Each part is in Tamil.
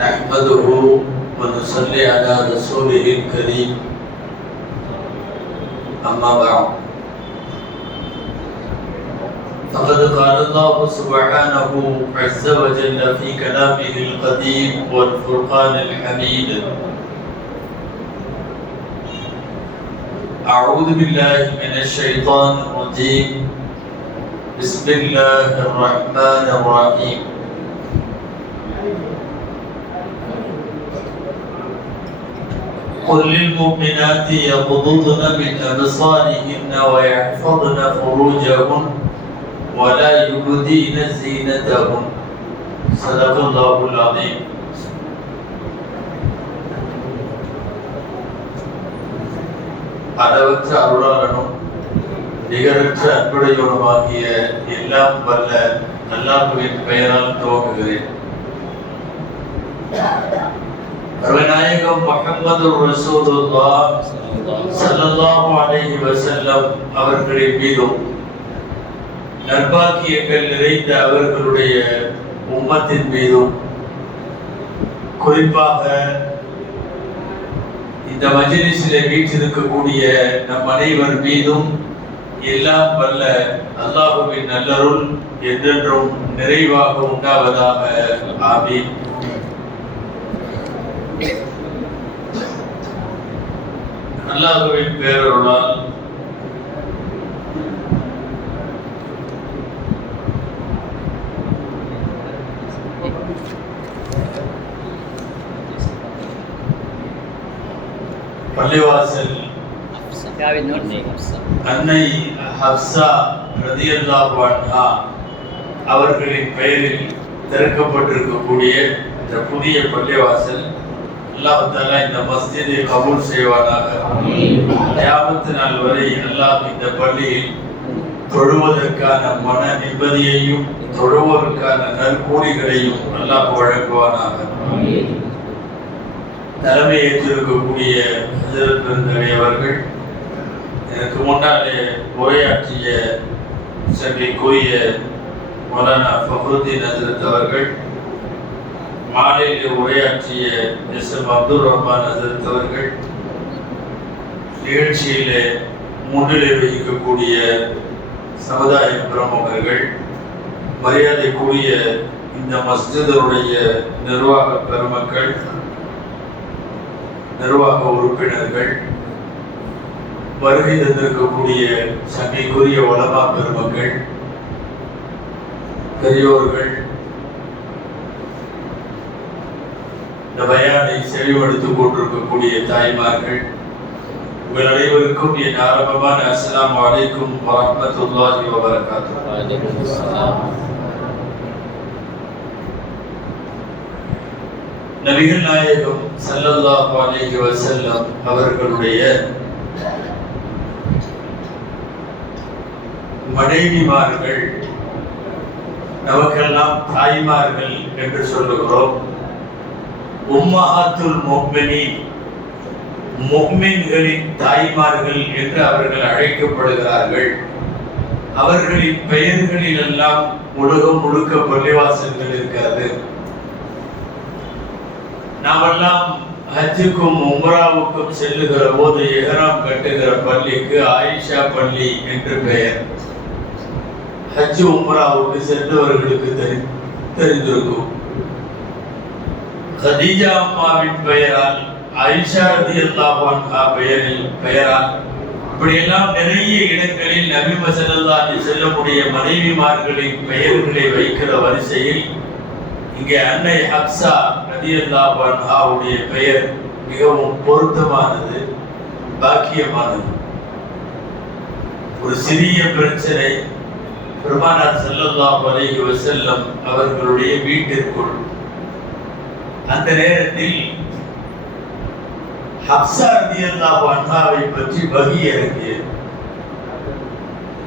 نحمده ونصلي على رسوله الكريم أما بعد فقد قال الله سبحانه عز وجل في كلامه القديم والفرقان الحميد أعوذ بالله من الشيطان الرجيم بسم الله الرحمن الرحيم قل للمؤمنات يغضضن من أبصارهن ويحفظن فروجهن ولا يبدين زينتهن صدق الله العظيم. அளவற்ற அருளாளனும் நிகரற்ற அன்புடையவனுமாகிய எல்லாம் வல்ல அல்லாஹ்வின் பெயரால் துவங்குகிறேன். அருமைநாயகம் முஹம்மது ரசூலுல்லாஹ் ஸல்லல்லாஹு அலைஹி வஸல்லம் அவர்களின் மீதும் நற்பாக்கியங்கள் நிறைந்த அவர்களுடைய உம்மத்தின் மீதும் குறிப்பாக இந்த மஜ்லிஸிலே வீற்றிருக்கக்கூடிய நம் அனைவர் மீதும் எல்லாம் வல்ல அல்லாஹ்வின் நல்லருள் என்றென்றும் நிறைவாக உண்டாவதாக. ஆமீன். அல்லாஹ்வின் பேரருளால் பள்ளிவாசல் அன்னை ஹப்ஸா ரலியல்லாஹு அன்ஹா அவர்களின் பெயரில் திறக்கப்பட்டிருக்கக்கூடிய இந்த புதிய பள்ளிவாசல் அல்லாஹ் தஆலா இந்த மஸ்ஜிதை கபூல் செய்வானாக. கியாமத் நாள் வரை அல்லாஹ் இந்த பள்ளியில் தொழுவதற்கான மன நிம்மதியையும் தொழுவதற்கான நற்கூலிகளையும் அல்லாஹ் வழங்குவானாக. தலைமை ஏற்றிருக்கக்கூடிய ஹஜ்ரத் பெருந்தகை அவர்கள், எனக்கு முன்னாலே உரையாற்றிய சங்கைக்குரிய மௌலானா ஃபக்ருத்தீன் ஹஜ்ரத் அவர்கள், மாலையில் உரையாற்றிய எஸ்.எம். அப்துல் ரஹ்மான் ஹஜ்ரத் அவர்கள், நிகழ்ச்சியிலே முன்னிலை வகிக்கக்கூடிய சமுதாய பிரமுகர்கள், மரியாதைக்குரிய இந்த மஸ்ஜிதுடைய நிர்வாக பெருமக்கள், நிர்வாக உறுப்பினர்கள், வருகை தந்திருக்கக்கூடிய சங்கைக்குரிய உலமா பெருமக்கள், பெரியோர்கள், இந்த பயானை செறிவெடுத்துக் கொண்டிருக்கக்கூடிய தாய்மார்கள், உங்கள் அனைவருக்கும் என் ஆரம்பமான அஸ்ஸலாமு அலைக்கும் வரஹ்மத்துல்லாஹி வபரகாத்துஹு. நபிகள் நாயகம் ஸல்லல்லாஹு அலைஹி வஸல்லம் அவர்களுடைய மனைவிமார்கள், நமக்கெல்லாம் தாய்மார்கள் என்று சொல்லுகிறோம். உம்மஹாத்துல் முஃமினீன், முஃமின்களின் தாய்மார்கள் என்று அவர்கள் அழைக்கப்படுகிறார்கள். அவர்களின் பெயர்களில் எல்லாம் உலகம் முழுக்க பள்ளிவாசல்கள் இருக்கிறது. நாமெல்லாம் ஹஜ்ஜுக்கும் உம்ராவுக்கும் செல்லுகிற போது இஹ்ராம் கட்டுகிற பள்ளிக்கு ஆயிஷா பள்ளி என்று பெயர். ஹஜ் உம்ராவுக்கு சென்றவர்களுக்கு தெரிந்திருக்கும். கதீஜா அம்மாவின் பெயரால், ஆயிஷா ரலியல்லாஹு அன்ஹா பெயரால், இப்படியெல்லாம் நிறைய இடங்களில் நபி ஸல்லல்லாஹு அலைஹி வஸல்லமுடைய மனைவிமார்களின் பெயர்களை வைக்கிற வரிசையில் இங்கே அன்னை ஹப்ஸா ரலியல்லாஹு அன்ஹாவுடைய பெயர் மிகவும் பொருத்தமானது, பாக்கியமானது. ஒரு சிறிய பிரச்சனை பெருமானார் ஸல்லல்லாஹு அலைஹி வஸல்லம் அவர்களுடைய வீட்டிற்குள். அந்த நேரத்தில் ஹப்ஸா ரலியல்லாஹு அன்ஹாவை பற்றி வஹி இறங்கியது.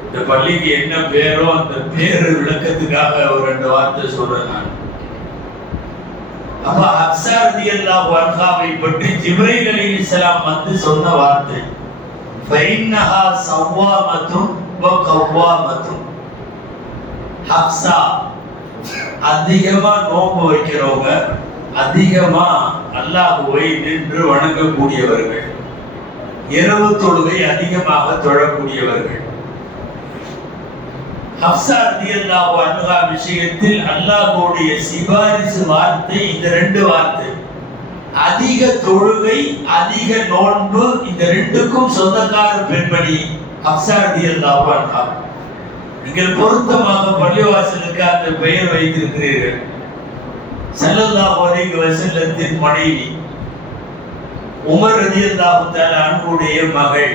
இந்த பள்ளிக்கு என்ன பேரோ அந்த பேரு விளக்கத்துக்காக ஒரு 2 வார்த்தை சொல்றேன் நான். அப்ப ஹப்ஸா ரலியல்லாஹு அன்ஹாவை பற்றி ஜிப்ரீல் அலைஹிஸ்ஸலாம் வந்து சொன்ன வார்த்தை ஃபைன்னஹா ஸவ்வாமத்துன் வ கவ்வாமத்துன். ஹப்ஸா அதிகமா நோன்பு வைக்கிறவங்க, அதிகமா அல்லாஹ்வை நின்று வணங்கக்கூடியவர்கள், இரவு தொழுகை அதிகமாக தொழக்கூடியவர்கள். ஹப்ஸா ரலியல்லாஹு அன்ஹா விஷயத்தில் அல்லாஹ்வுடைய சிபாரிசு வார்த்தை இந்த ரெண்டு வார்த்தை. அதிக தொழுகை, அதிக நோன்பு, இந்த ரெண்டுக்கும் சொந்தக்கார பெண்மணி ஹப்ஸா ரலியல்லாஹு அன்ஹா. நீங்கள் பொருத்தமாக பள்ளிவாசலுக்கு அந்த பெயர் வைத்திருக்கிறீர்கள். ஸல்லல்லாஹு அலைஹி வஸல்லத்தின் மனைவி, உமர் ரலியல்லாஹு தஆலா அன்ஹுடைய மகள்.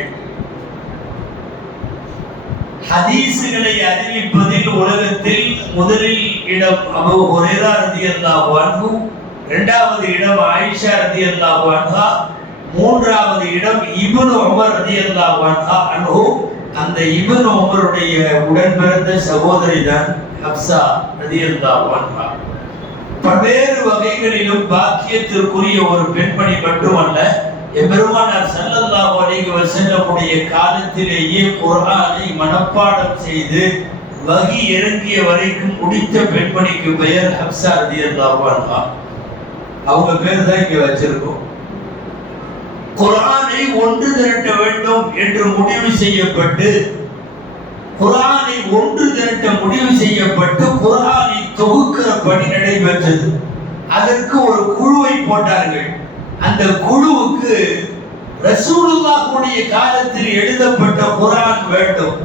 ஹதீஸ்களை அறிவிப்பதில் உலகத்தில் முதலில் இடம் அபூ ஹுரைரா ரலியல்லாஹு அன்ஹு, இரண்டாவது இடம் ஆயிஷா ரலியல்லாஹு அன்ஹா, மூன்றாவது இடம் இப்னு உமர் ரலியல்லாஹு அன்ஹு. அந்த இப்னு உமருடைய உடன் பிறந்த சகோதரி தான் ஹப்ஸா ரலியல்லாஹு அன்ஹா. பல்வேறு வகைகளிலும் பாக்கியத்திற்குரிய ஒரு பெண்மணி மட்டுமல்ல, எம்பெருமானார் ஸல்லல்லாஹு அலைஹி வஸல்லமுடைய காலத்திலேயே குர்ஆனை மனப்பாடம் செய்து வஹி இறங்கிய வரைக்கும் முடித்த பெண்மணிக்கு பெயர் ஹப்ஸா ரலியல்லாஹு அன்ஹா. அவங்க பேர் தான் இங்க வச்சிருக்கோம். குர்ஆனை ஒன்று திரட்ட வேண்டும் என்று முடிவு செய்யப்பட்டு, குர்ஆனை ஒன்று திரட்ட முடிவு செய்யப்பட்டு குர்ஆனை தொகுக்கிற பணி நடைபெற்றது. அதற்கு ஒரு குழுவை போட்டார்கள். அந்த குழுவுக்கு ரசூலுல்லாஹ்வுடைய காலத்தில் எழுதப்பட்ட குர்ஆன் வேண்டும்.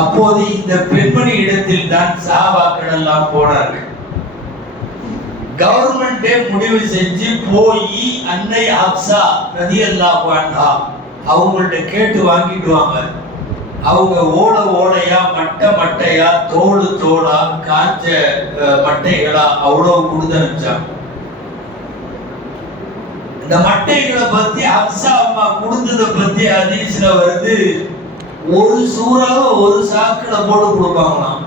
அப்போது இந்த பெண்மணி இடத்தில் தான் சஹாபாக்கள் எல்லாம் போனார்கள். கவர்மெண்டே முடிவு செஞ்சு போய் அன்னை ஹப்ஸா ரலியல்லாஹு அன்ஹா அவங்கள்ட்ட கேட்டு வாங்கிட்டு வாங்க. அவங்க ஓலையா, மட்டையா, தோளா, காஞ்ச மட்டைகளா அவ்வளவு கொடுத்து அனுப்பிச்சாங்க. இந்த மட்டைகளை பத்தி ஹப்ஸா அம்மா கொடுத்ததை பத்தி ஹதீஸ்ல வருது, ஒரு சூறாவை ஒரு சாக்குல போட்டு கொடுப்பாங்களாம்.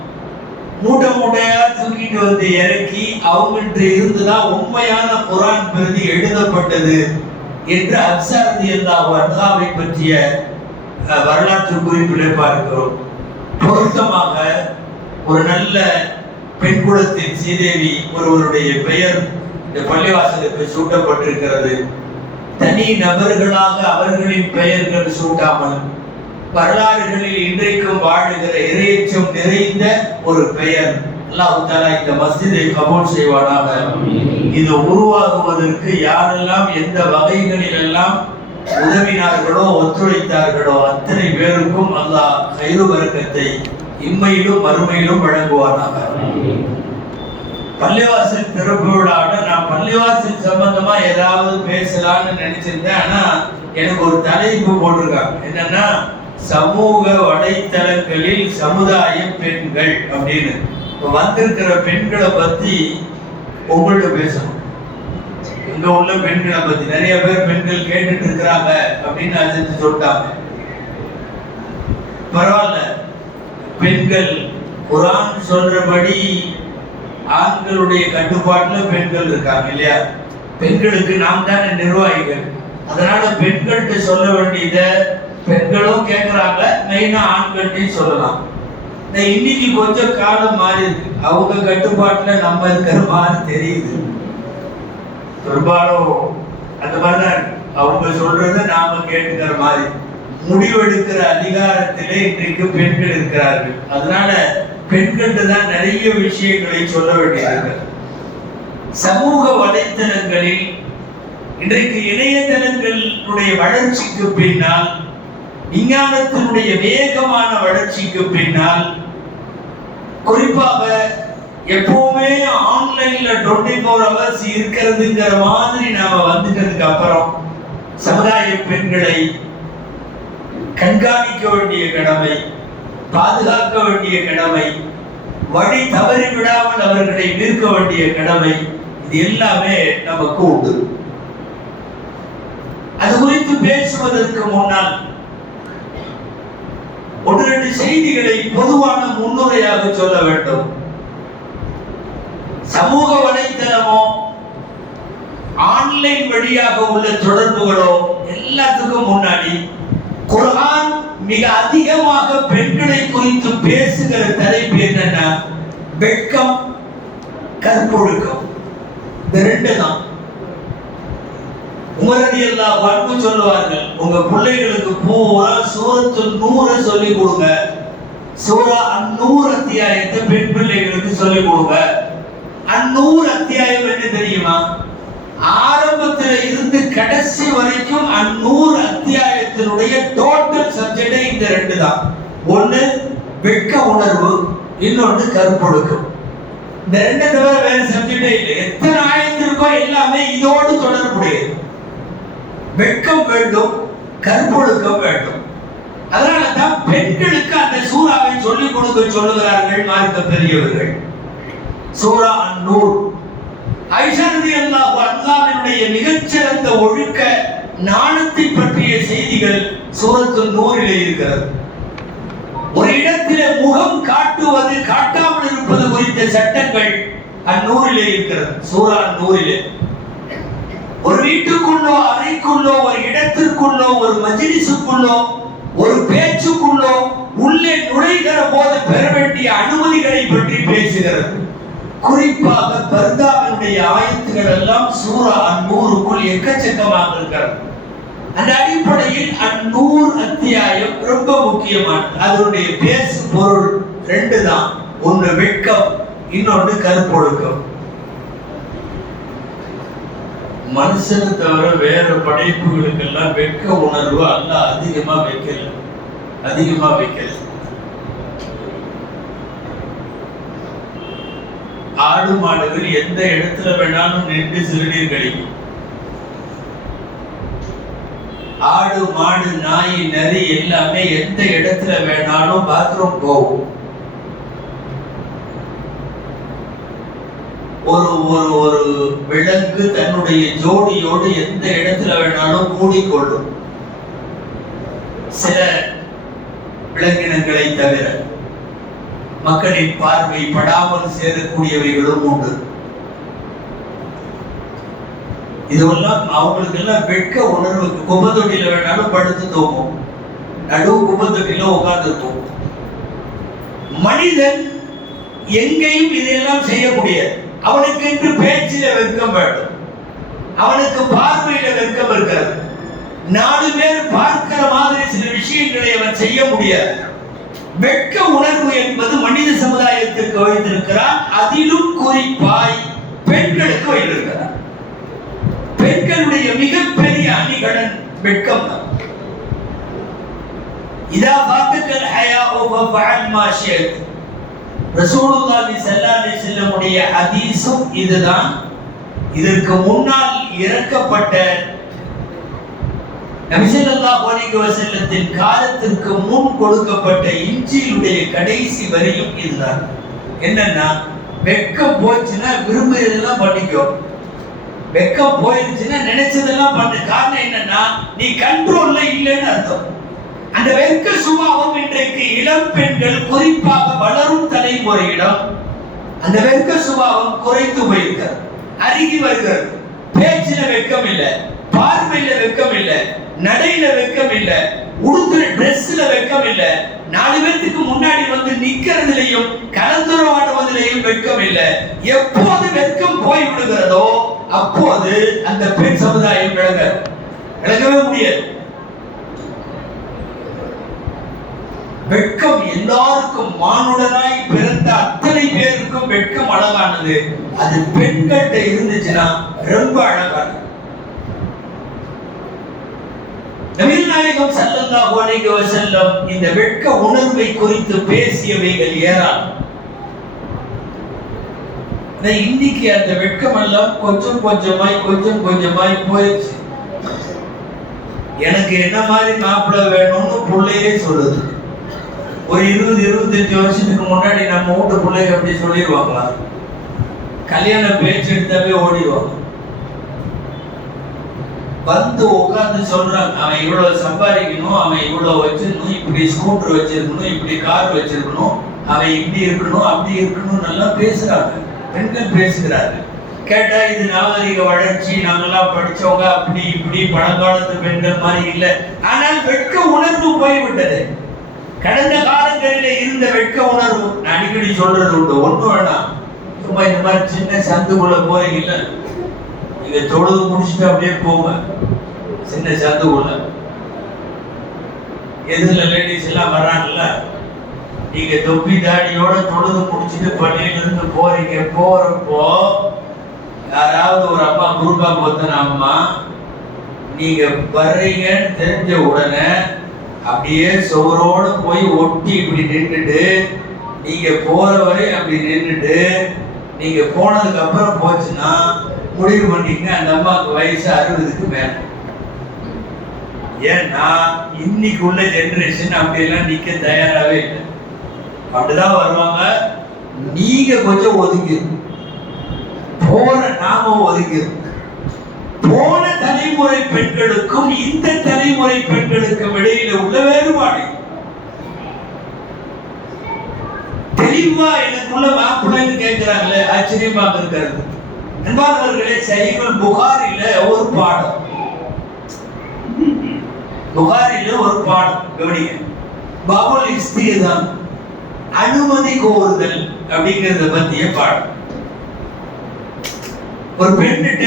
மூட்டையா தூக்கிட்டு வந்து இறக்கி அவங்கள்ட்ட இருந்துதான் உண்மையான குர்ஆன் பிரதி எழுதப்பட்டது என்று ஹப்ஸா ரலியல்லாஹு அன்ஹாவை பற்றிய வரலாற்று குறிப்பிலே பார்க்கிறோம். பொருத்தமாக ஒரு நல்ல பெண் குலத்தின் சீதேவி ஒருவருடைய பெயர் இந்த பள்ளிவாசலுக்கு சூட்டப்பட்டிருக்கிறது. தனி நபர்களாக அவர்களின் பெயர்கள் சூட்டாமல் வரலாறுகளில் இன்றைக்கும் வாழுகிற இறையச்சம் நிறைந்த ஒரு பெயர். அல்லாஹ் தஆலா இந்த மஸ்ஜிதை கபூல் செய்வானாக. இது உருவாகுவதற்கு யாரெல்லாம் எந்த வகைகளில் எல்லாம் உதவினார்களோ, ஒத்துழைத்தார்களோ அத்தனை பேருக்கும் அல்லாஹ் கைரு பரக்கத்தை இம்மையிலும் மறுமையிலும் வழங்குவானாக. பள்ளிவாசல் திறப்பு விழாவோட நான் பள்ளிவாசல் சம்பந்தமா ஏதாவது பேசலாம்னு நினைச்சிருந்தேன். ஆனா எனக்கு ஒரு தலைப்பு போட்டிருக்காங்க, என்னன்னா சமூக வலைத்தளங்களில் சமுதாய பெண்கள் அப்படின்னு. வந்திருக்கிற பெண்களை பத்தி உங்கள்ட்ட பேசணும். இங்க உள்ள பெண்களை பத்தி நிறைய பேர் பெண்கள் கேட்டுட்டு இருக்கிறாங்க அப்படின்னு அஜித்து சொல்லிட்டாங்க. பரவாயில்ல, பெண்கள் குர்ஆன் சொல்றபடி ஆண்களுடைய கட்டுப்பாட்டுல பெண்கள் இருக்காங்க இல்லையா? பெண்களுக்கு நாம் தானே நிர்வாகிகள். அதனால பெண்கள்கிட்ட சொல்ல வேண்டியத பெண்களும் கேட்கிறாங்க, மெயினா ஆண்கள்ட்டையும் சொல்லலாம். இன்னைக்கு கொஞ்சம் காலம் மாறி இருக்கு, அவங்க கட்டுப்பாட்டுல நம்ம இருக்கிற மாதிரி தெரியுது. பெரும்பாலும் அந்த மாதிரிதான் அவங்க சொல்றத நாம கேட்டுக்கிற மாதிரி முடிவெடுக்கிற அதிகாரத்திலே இன்றைக்கு பெண்கள் இருக்கிறார்கள். அதனால பெண்கள்கிட்ட தான் நிறைய விஷயங்களை சொல்ல வேண்டியது. சமூக வலைத்தளங்களில் இன்றைக்கு இணையதளங்களுடைய வளர்ச்சிக்கு பின்னால், விஞ்ஞானத்தினுடைய வேகமான வளர்ச்சிக்கு பின்னால், குறிப்பாக எப்பவுமே ஆன்லைன்ல 24 hours இருக்கிறதுங்கிற மாதிரி நாம வந்துட்டதுக்கு அப்புறம் சமுதாய பெண்களை கண்காணிக்க வேண்டிய கடமை, பாதுகாக்க வேண்டிய கடமை, வழி தவறி விடாமல் அவர்களை நிற்க வேண்டிய கடமை, இது எல்லாமே நமக்கு உண்டு. அது குறித்து பேசுவதற்கு முன்னால் ஒரு 2 செய்திகளை பொதுவான முன்னுரையாக சொல்ல வேண்டும். சமூக வலைத்தளமோ ஆன்லைன் வழியாக உள்ள தொடர்புகளோ எல்லாத்துக்கும் முன்னாடி குர்ஆன் மிக அதிகமாக பெண்களை குறித்து பேசுகிற தலைப்பு என்னன்னா வெட்கம், கற்பொழுக்கம். இந்த ரெண்டு தான். உமர் ரலியல்லாஹு அன்ஹு சொல்லுவார்கள், உங்க பிள்ளைகளுக்கு பூரா சூரத்துல் நூரை சொல்லி கொடுங்க. சூரா அன்-நூர் அத்தியாயத்தை பெண் பிள்ளைகளுக்கு சொல்லி கொடுங்க. அன்-நூர் அத்தியாயம் என்ன தெரியுமா? ஆரம்பத்துல இருந்து கடைசி வரைக்கும் அன்-நூர் அத்தியாயத்தினுடைய டோட்டல் சப்ஜெக்டே இந்த ரெண்டு தான். ஒண்ணு வெட்க உணர்வு, இன்னொன்று கற்பொழுக்கம். இந்த ரெண்டு தவிர வேற சப்ஜெக்டே இல்லை. எத்தனை ஆயத்திற்கோ எல்லாமே இதோடு தொடர்புடையது. வெட்கம் வேண்டும், கற்பொழுக்கம் வேண்டும். அதனால தான் பெண்களுக்கு அந்த சூறாவை சொல்லிக் கொடுக்க சொல்லுகிறார்கள் மார்க்க பெரியவர்கள். சூரா அன்-நூர். ஆயிஷா ரலியல்லாஹு அன்ஹாவினுடைய மிகச்சிறந்த ஒழுக்க நாணத்தை பற்றிய செய்திகள் சூரத்துல் நூரிலே இருக்கிறது. ஒரு இடத்திலே முகம் காட்டுவது காட்டாமல் இருப்பது குறித்த சட்டங்கள் அந்நூறிலே இருக்கிறது. சூரா அன்-நூரிலே ஒரு வீட்டுக்குள்ளோ, அறைக்குள்ளோ, ஒரு இடத்திற்குள்ளோ, ஒரு மஜ்லிஸுக்குள்ளோ, ஒரு பேச்சுக்குள்ளோ உள்ளே நுழைகிற போது பெற வேண்டிய அனுமதிகளை பற்றி பேசுகிறது. குறிப்பாக பர்தாவினுடைய ஆயத்துகள் எல்லாம் சூரா அன்-நூருக்குள் எக்கச்சக்கமாக இருக்கிறது. அந்த அடிப்படையில் அன்-நூர் அத்தியாயம் ரொம்ப முக்கியமானது. அதனுடைய பேசு பொருள் ரெண்டு தான். ஒன்று வெட்கம், இன்னொன்று கற்பொழுக்கம். மனுஷனை தவிர வேற படைப்புகளுக்கெல்லாம் வெட்க உணர்வு அல்லாஹ் அதிகமா வைக்கல. ஆடு மாடுகள் எந்த இடத்துல வேணாலும் நின்று சிறுநீர் கழிக்கும். ஆடு மாடு நாய் நரி எல்லாமே எந்த இடத்துல வேணாலும் பாத்ரூம் போகும். ஒரு விலங்கு தன்னுடைய ஜோடியோடு எந்த இடத்துல வேணாலும் கூடிக்கொள்ளும். சில விலங்கினங்களை தவிர மக்களின் பார்வை படாமல் சேரக்கூடியவைகளும் உண்டு. இதெல்லாம் அவங்களுக்கு எல்லாம் வெட்க உணர்வுக்கு. குப்பத்தொட்டியில வேணாலும் படுத்து தூங்கும், நடு குப்பத்தொட்டியில உட்கார்ந்து இருக்கும். மனிதன் எங்கேயும் இதையெல்லாம் செய்ய முடியாது. அவனுக்கு என்று பேச்சில வெட்கம் வேண்டும், அவனுக்கு பார்வையில வெட்கம் இருக்கிறது. 4 பேர் பார்க்கிற மாதிரி சில விஷயங்களை அவன் செய்ய முடியாது. வெட்க உணர்வு என்பது மனித சமுதாயத்திற்கு வைத்திருக்கிறார். அதிலும் குறிப்பாய் பெண்களுக்கு வைத்திருக்கிறார். பெண்களுடைய மிகப்பெரிய அணிகலன் வெட்கம் தான். இதா பாத்தக்கல் ஹயாஉ ஃபஅல் மா ஷிஅத். ரசூலுல்லாஹி ஸல்லல்லாஹு அலைஹி வஸல்லம் உடைய ஹதீஸும் இதுதான். இதற்கு முன்னால் இறக்கப்பட்ட நபி ஸல்லல்லாஹு அலைஹி வஸல்லத்தின் காலத்திற்கு முன் கொடுக்கப்பட்ட இன்ஜீலுடைய கடைசி வரியும் இதுதான். என்னன்னா, வெட்கம் போச்சுன்னா விரும்புறதெல்லாம் பண்ணிக்கோ, வெட்கம் போயிருச்சுன்னா நினைச்சதெல்லாம் பண்ணு. காரணம் என்னன்னா, நீ கண்ட்ரோல்ல இல்லைன்னு அர்த்தம். அந்த வெட்க சுபாவம் இன்றைக்கு இளம் பெண்கள், குறிப்பாக வளரும் தலைமுறையிடம் அந்த வெட்க சுபாவம் குறைந்து போயிருக்கிறது, அருகி வருகிறது. பேச்சில வெட்கம் இல்லை, பார்வையில வெட்கம் இல்லை, நடையில வெட்கம் இல்லை, உடுத்துற டிரெஸ்ல வெட்கம் இல்லை, 4 பேருக்கு முன்னாடி வந்து நிக்கிறதுலையும் கலந்துரையாடுவதிலையும் வெட்கம் இல்லை. எப்போது வெட்கம் போய் விடுகிறதோ அப்போது அந்த பெண் சமுதாயம் விளங்கவே முடியாது. வெட்கம் எல்லாருக்கும், மானுடனாய் பிறந்த அத்தனை பேருக்கும் வெட்கம் அழகானது. அது பெண்கிட்ட இருந்துச்சுன்னா ரொம்ப அழகானது. நபிகள் நாயகம் ஸல்லல்லாஹு அலைஹி வஸல்லம் இந்த வெட்க உணர்வை குறித்து பேசியவைகள் ஏராளம். இன்னைக்கு அந்த வெட்கம் எல்லாம் கொஞ்சம் கொஞ்சமாய் போயிடுச்சு. எனக்கு என்ன மாதிரி மாப்பிள்ளை வேணும்னு பிள்ளையே சொல்லுது. ஒரு 20-25 வருஷத்துக்கு முன்னாடி நம்ம வீட்டு பிள்ளைங்க அப்படி சொல்லிடுவாங்களா? கல்யாண பேச்சு எடுத்தாவே ஓடிடுவாங்க. வந்து உட்கார்ந்து சொல்றாங்க, அவன் இவ்வளவு சம்பாதிக்கணும், அவன் இவ்வளவு வச்சிருக்கணும், இப்படி ஸ்கூட்டர் வச்சிருக்கணும், இப்படி கார் வச்சிருக்கணும், அவன் இப்படி இருக்கணும், அப்படி இருக்கணும், நல்லா பேசுறாங்க. பெண்கள் பேசுகிறார்கள். கேட்டா இது நாகரிக வளர்ச்சி, நாங்கெல்லாம் படிச்சவங்க, அப்படி இப்படி பழங்காலத்து பெண்கள் மாதிரி இல்லை. ஆனால் வெட்க உணர்வு போய்விட்டது. கடந்த காலங்களிலே இருந்த வெட்க உணர்வு நான் அடிக்கடி சொல்றது உண்டு. ஒண்ணு வேணாம், சும்மா இந்த மாதிரி சின்ன சந்துக்குள்ள போறீங்கல்ல, நீங்க தொழுது முடிச்சுட்டு அப்படியே போங்க சின்ன சந்துக்குள்ள. எதிரில லேடிஸ் எல்லாம் வர்றாங்கல்ல, நீங்க தொப்பி தாடியோட தொழுது முடிச்சுட்டு பள்ளியில இருந்து போறீங்க. போறப்போ யாராவது ஒரு அம்மா குறுக்கா போத்தன அம்மா நீங்க வர்றீங்கன்னு தெரிஞ்ச உடனே அப்படியே சுவரோடு போய் ஒட்டி இப்படி நின்றுட்டு, நீங்க போற வரை அப்படி நின்றுட்டு, நீங்க போனதுக்கு அப்புறம் போச்சுன்னா முடிவு பண்ணிங்க அந்த அம்மாவுக்கு வயசு 60க்கு மேல. ஏன்னா இன்னைக்கு உள்ள ஜெனரேஷன் அப்படியெல்லாம் நிக்க தயாராகவே இல்லை. அப்படிதான் வருவாங்க. நீங்க கொஞ்சம் ஒதுங்கி போற, நாம ஒதுங்கி போன தலைமுறை பெண்களுக்கும் இந்த தலைமுறை பெண்களுக்கும் இடையில உள்ள வேறுபாடு தெளிவா எனக்குள்ள மாப்பிள்ளைன்னு கேட்கிறாங்களே, ஆச்சரியமாக இருக்கிறது. அன்பானவர்களே, சஹீஹுல் புகாரில ஒரு பாடம், புகாரில ஒரு பாடம் கவனிங்க. பாபுல் இஸ்திதான், அனுமதி கோருதல் அப்படிங்கறத பத்திய பாடம். ஒரு பெண்ணிட்ட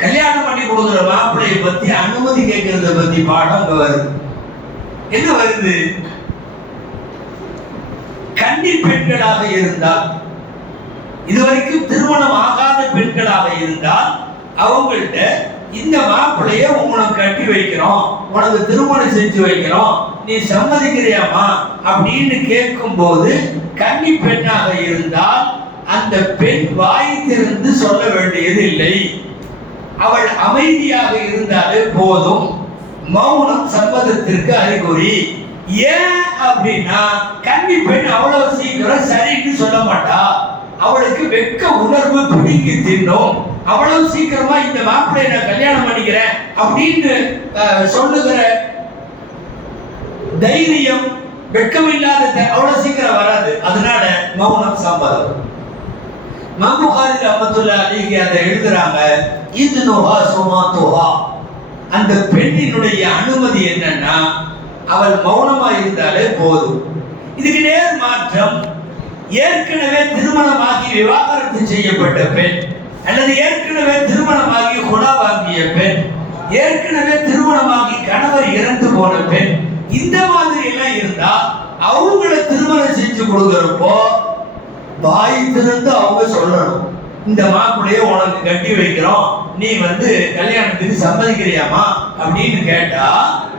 கல்யாணம் பண்ணி கொடுக்குற மாப்பிள்ளையை பத்தி அனுமதி கேட்கறத பத்தி பாடம் அங்க வருது. என்ன வருது? கன்னி பெண்களாக இருந்தால், இதுவரைக்கும் திருமணம் ஆகாத பெண்களாக இருந்தால், அவங்கள்ட்ட இந்த மாப்பிள்ளைய உங்களுக்கு கட்டி வைக்கிறோம், உனக்கு திருமணம் செஞ்சு வைக்கிறோம், நீ சம்மதிக்கிறியாமா அப்படின்னு கேட்கும் போது, கன்னி பெண்ணாக இருந்தால் அந்த பெண் வாய் திறந்து சொல்ல வேண்டியது இல்லை. அவள் அமைதியாக இருந்தாலே போதும். மௌனம் சம்மதத்திற்கு அறிகுறி. ஏன் அப்படின்னா, கன்னி பெண் அவ்வளவு சீக்கிரம் சரின்னு சொல்ல மாட்டா. அவளுக்கு வெட்க உணர்வு பிடிங்கி தின்னும். அவ்வளவு சீக்கிரமா இந்த மாப்பிள்ளையை நான் கல்யாணம் பண்ணிக்கிறேன் அப்படின்னு சொல்லுகிற தைரியம், வெட்கமில்லாத அவ்வளவு சீக்கிரம் வராது. அதனால மௌனம் சம்மதம். மம்புகாரி ரஹ்மத்துல்லாஹி அலைஹி அதை எழுதுறாங்க. இதுனுஹா சுமாத்துஹா, அந்த பெண்ணினுடைய அனுமதி என்னன்னா, அவள் மௌனமா இருந்தாலே போதும். இதுக்கு நேர் மாற்றம், ஏற்கனவே திருமணமாகி விவாகரத்து செய்யப்பட்ட பெண், அல்லது ஏற்கனவே திருமணமாகி குணா வாங்கிய பெண், ஏற்கனவே திருமணமாகி கணவர் இறந்து போன பெண், இந்த மாதிரி எல்லாம் இருந்தா அவங்களை திருமணம் செஞ்சு கொடுக்கிறப்போ வாய் திறந்து அவங்க சொல்லணும், இந்த மாப்பிள்ளைய உனக்கு கட்டி வைக்கிறோம், நீ கல்யாணத்துக்கு சம்மதிக்கிறியாமா அப்படின்னு கேட்டா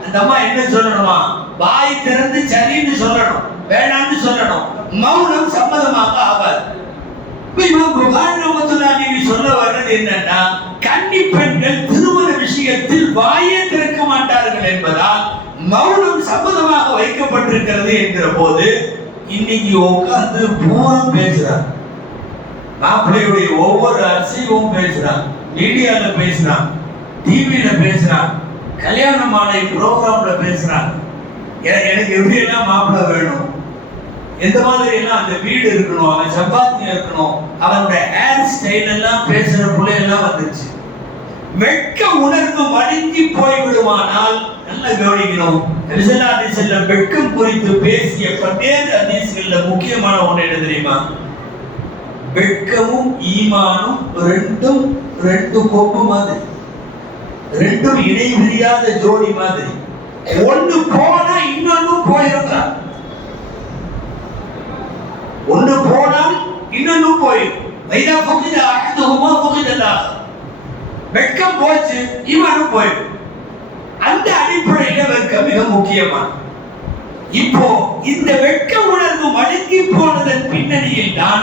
அந்த அம்மா என்ன சொல்லணுமா? வாய் திறந்து சரின்னு சொல்லணும், வேணான்னு சொல்லணும். மௌனம் சம்மதமாக ஆகாது. சொல்ல வர்றது என்னன்னா, கன்னி பெண்கள் திருமண விஷயத்தில் வாயே திறக்க மாட்டார்கள் என்பதால் மௌனம் சம்மதமாக வைக்கப்பட்டிருக்கிறது என்கிற போது, இன்னைக்கு உட்கார்ந்து பூரா பேசுறாங்க. மாப்பிள்ளையுடைய ஒவ்வொரு அசைவும் பேசுறான், மீடியால பேசுறான், டிவியில பேசுறான், கல்யாண மாலை ப்ரோக்ராம்ல பேசுறான். எனக்கு எப்படி எல்லாம் மாப்பிள்ளை வேணும், எந்த மாதிரி எல்லாம் அந்த வீடு இருக்கணும், அவன் சம்பாத்தியம் இருக்கணும், அவனுடைய ஹேர் ஸ்டைல் எல்லாம் பேசுற பிள்ளை எல்லாம் வந்துருச்சு. வெட்க உணர்வு மடங்கி போய்விடுமானால் நல்லா கவனிக்கணும். வெட்கம் குறித்து பேசிய பல்வேறு ஹதீஸ்கள்ல முக்கியமான ஒன்று என்ன தெரியுமா? வெட்கமும் ஈமானும் ரெண்டு கொம்பு மாதிரி, ரெண்டும் இணை பிரியாத ஜோடி மாதிரி. ஒன்று போனா இன்னொன்னு போயிருக்கிறார், ஒன்று போனால் இன்னொன்னு போயிடும். வைதா புகித அஹதுஹுமா புகிதல்லாஹ், வெட்கம் போச்சு ஈமானும் போயிடும். அந்த அடிப்படையில வெட்கம் மிக முக்கியமான. இப்போ இந்த வெட்க உணர்வு மடங்கி போனதன் பின்னணியில் தான்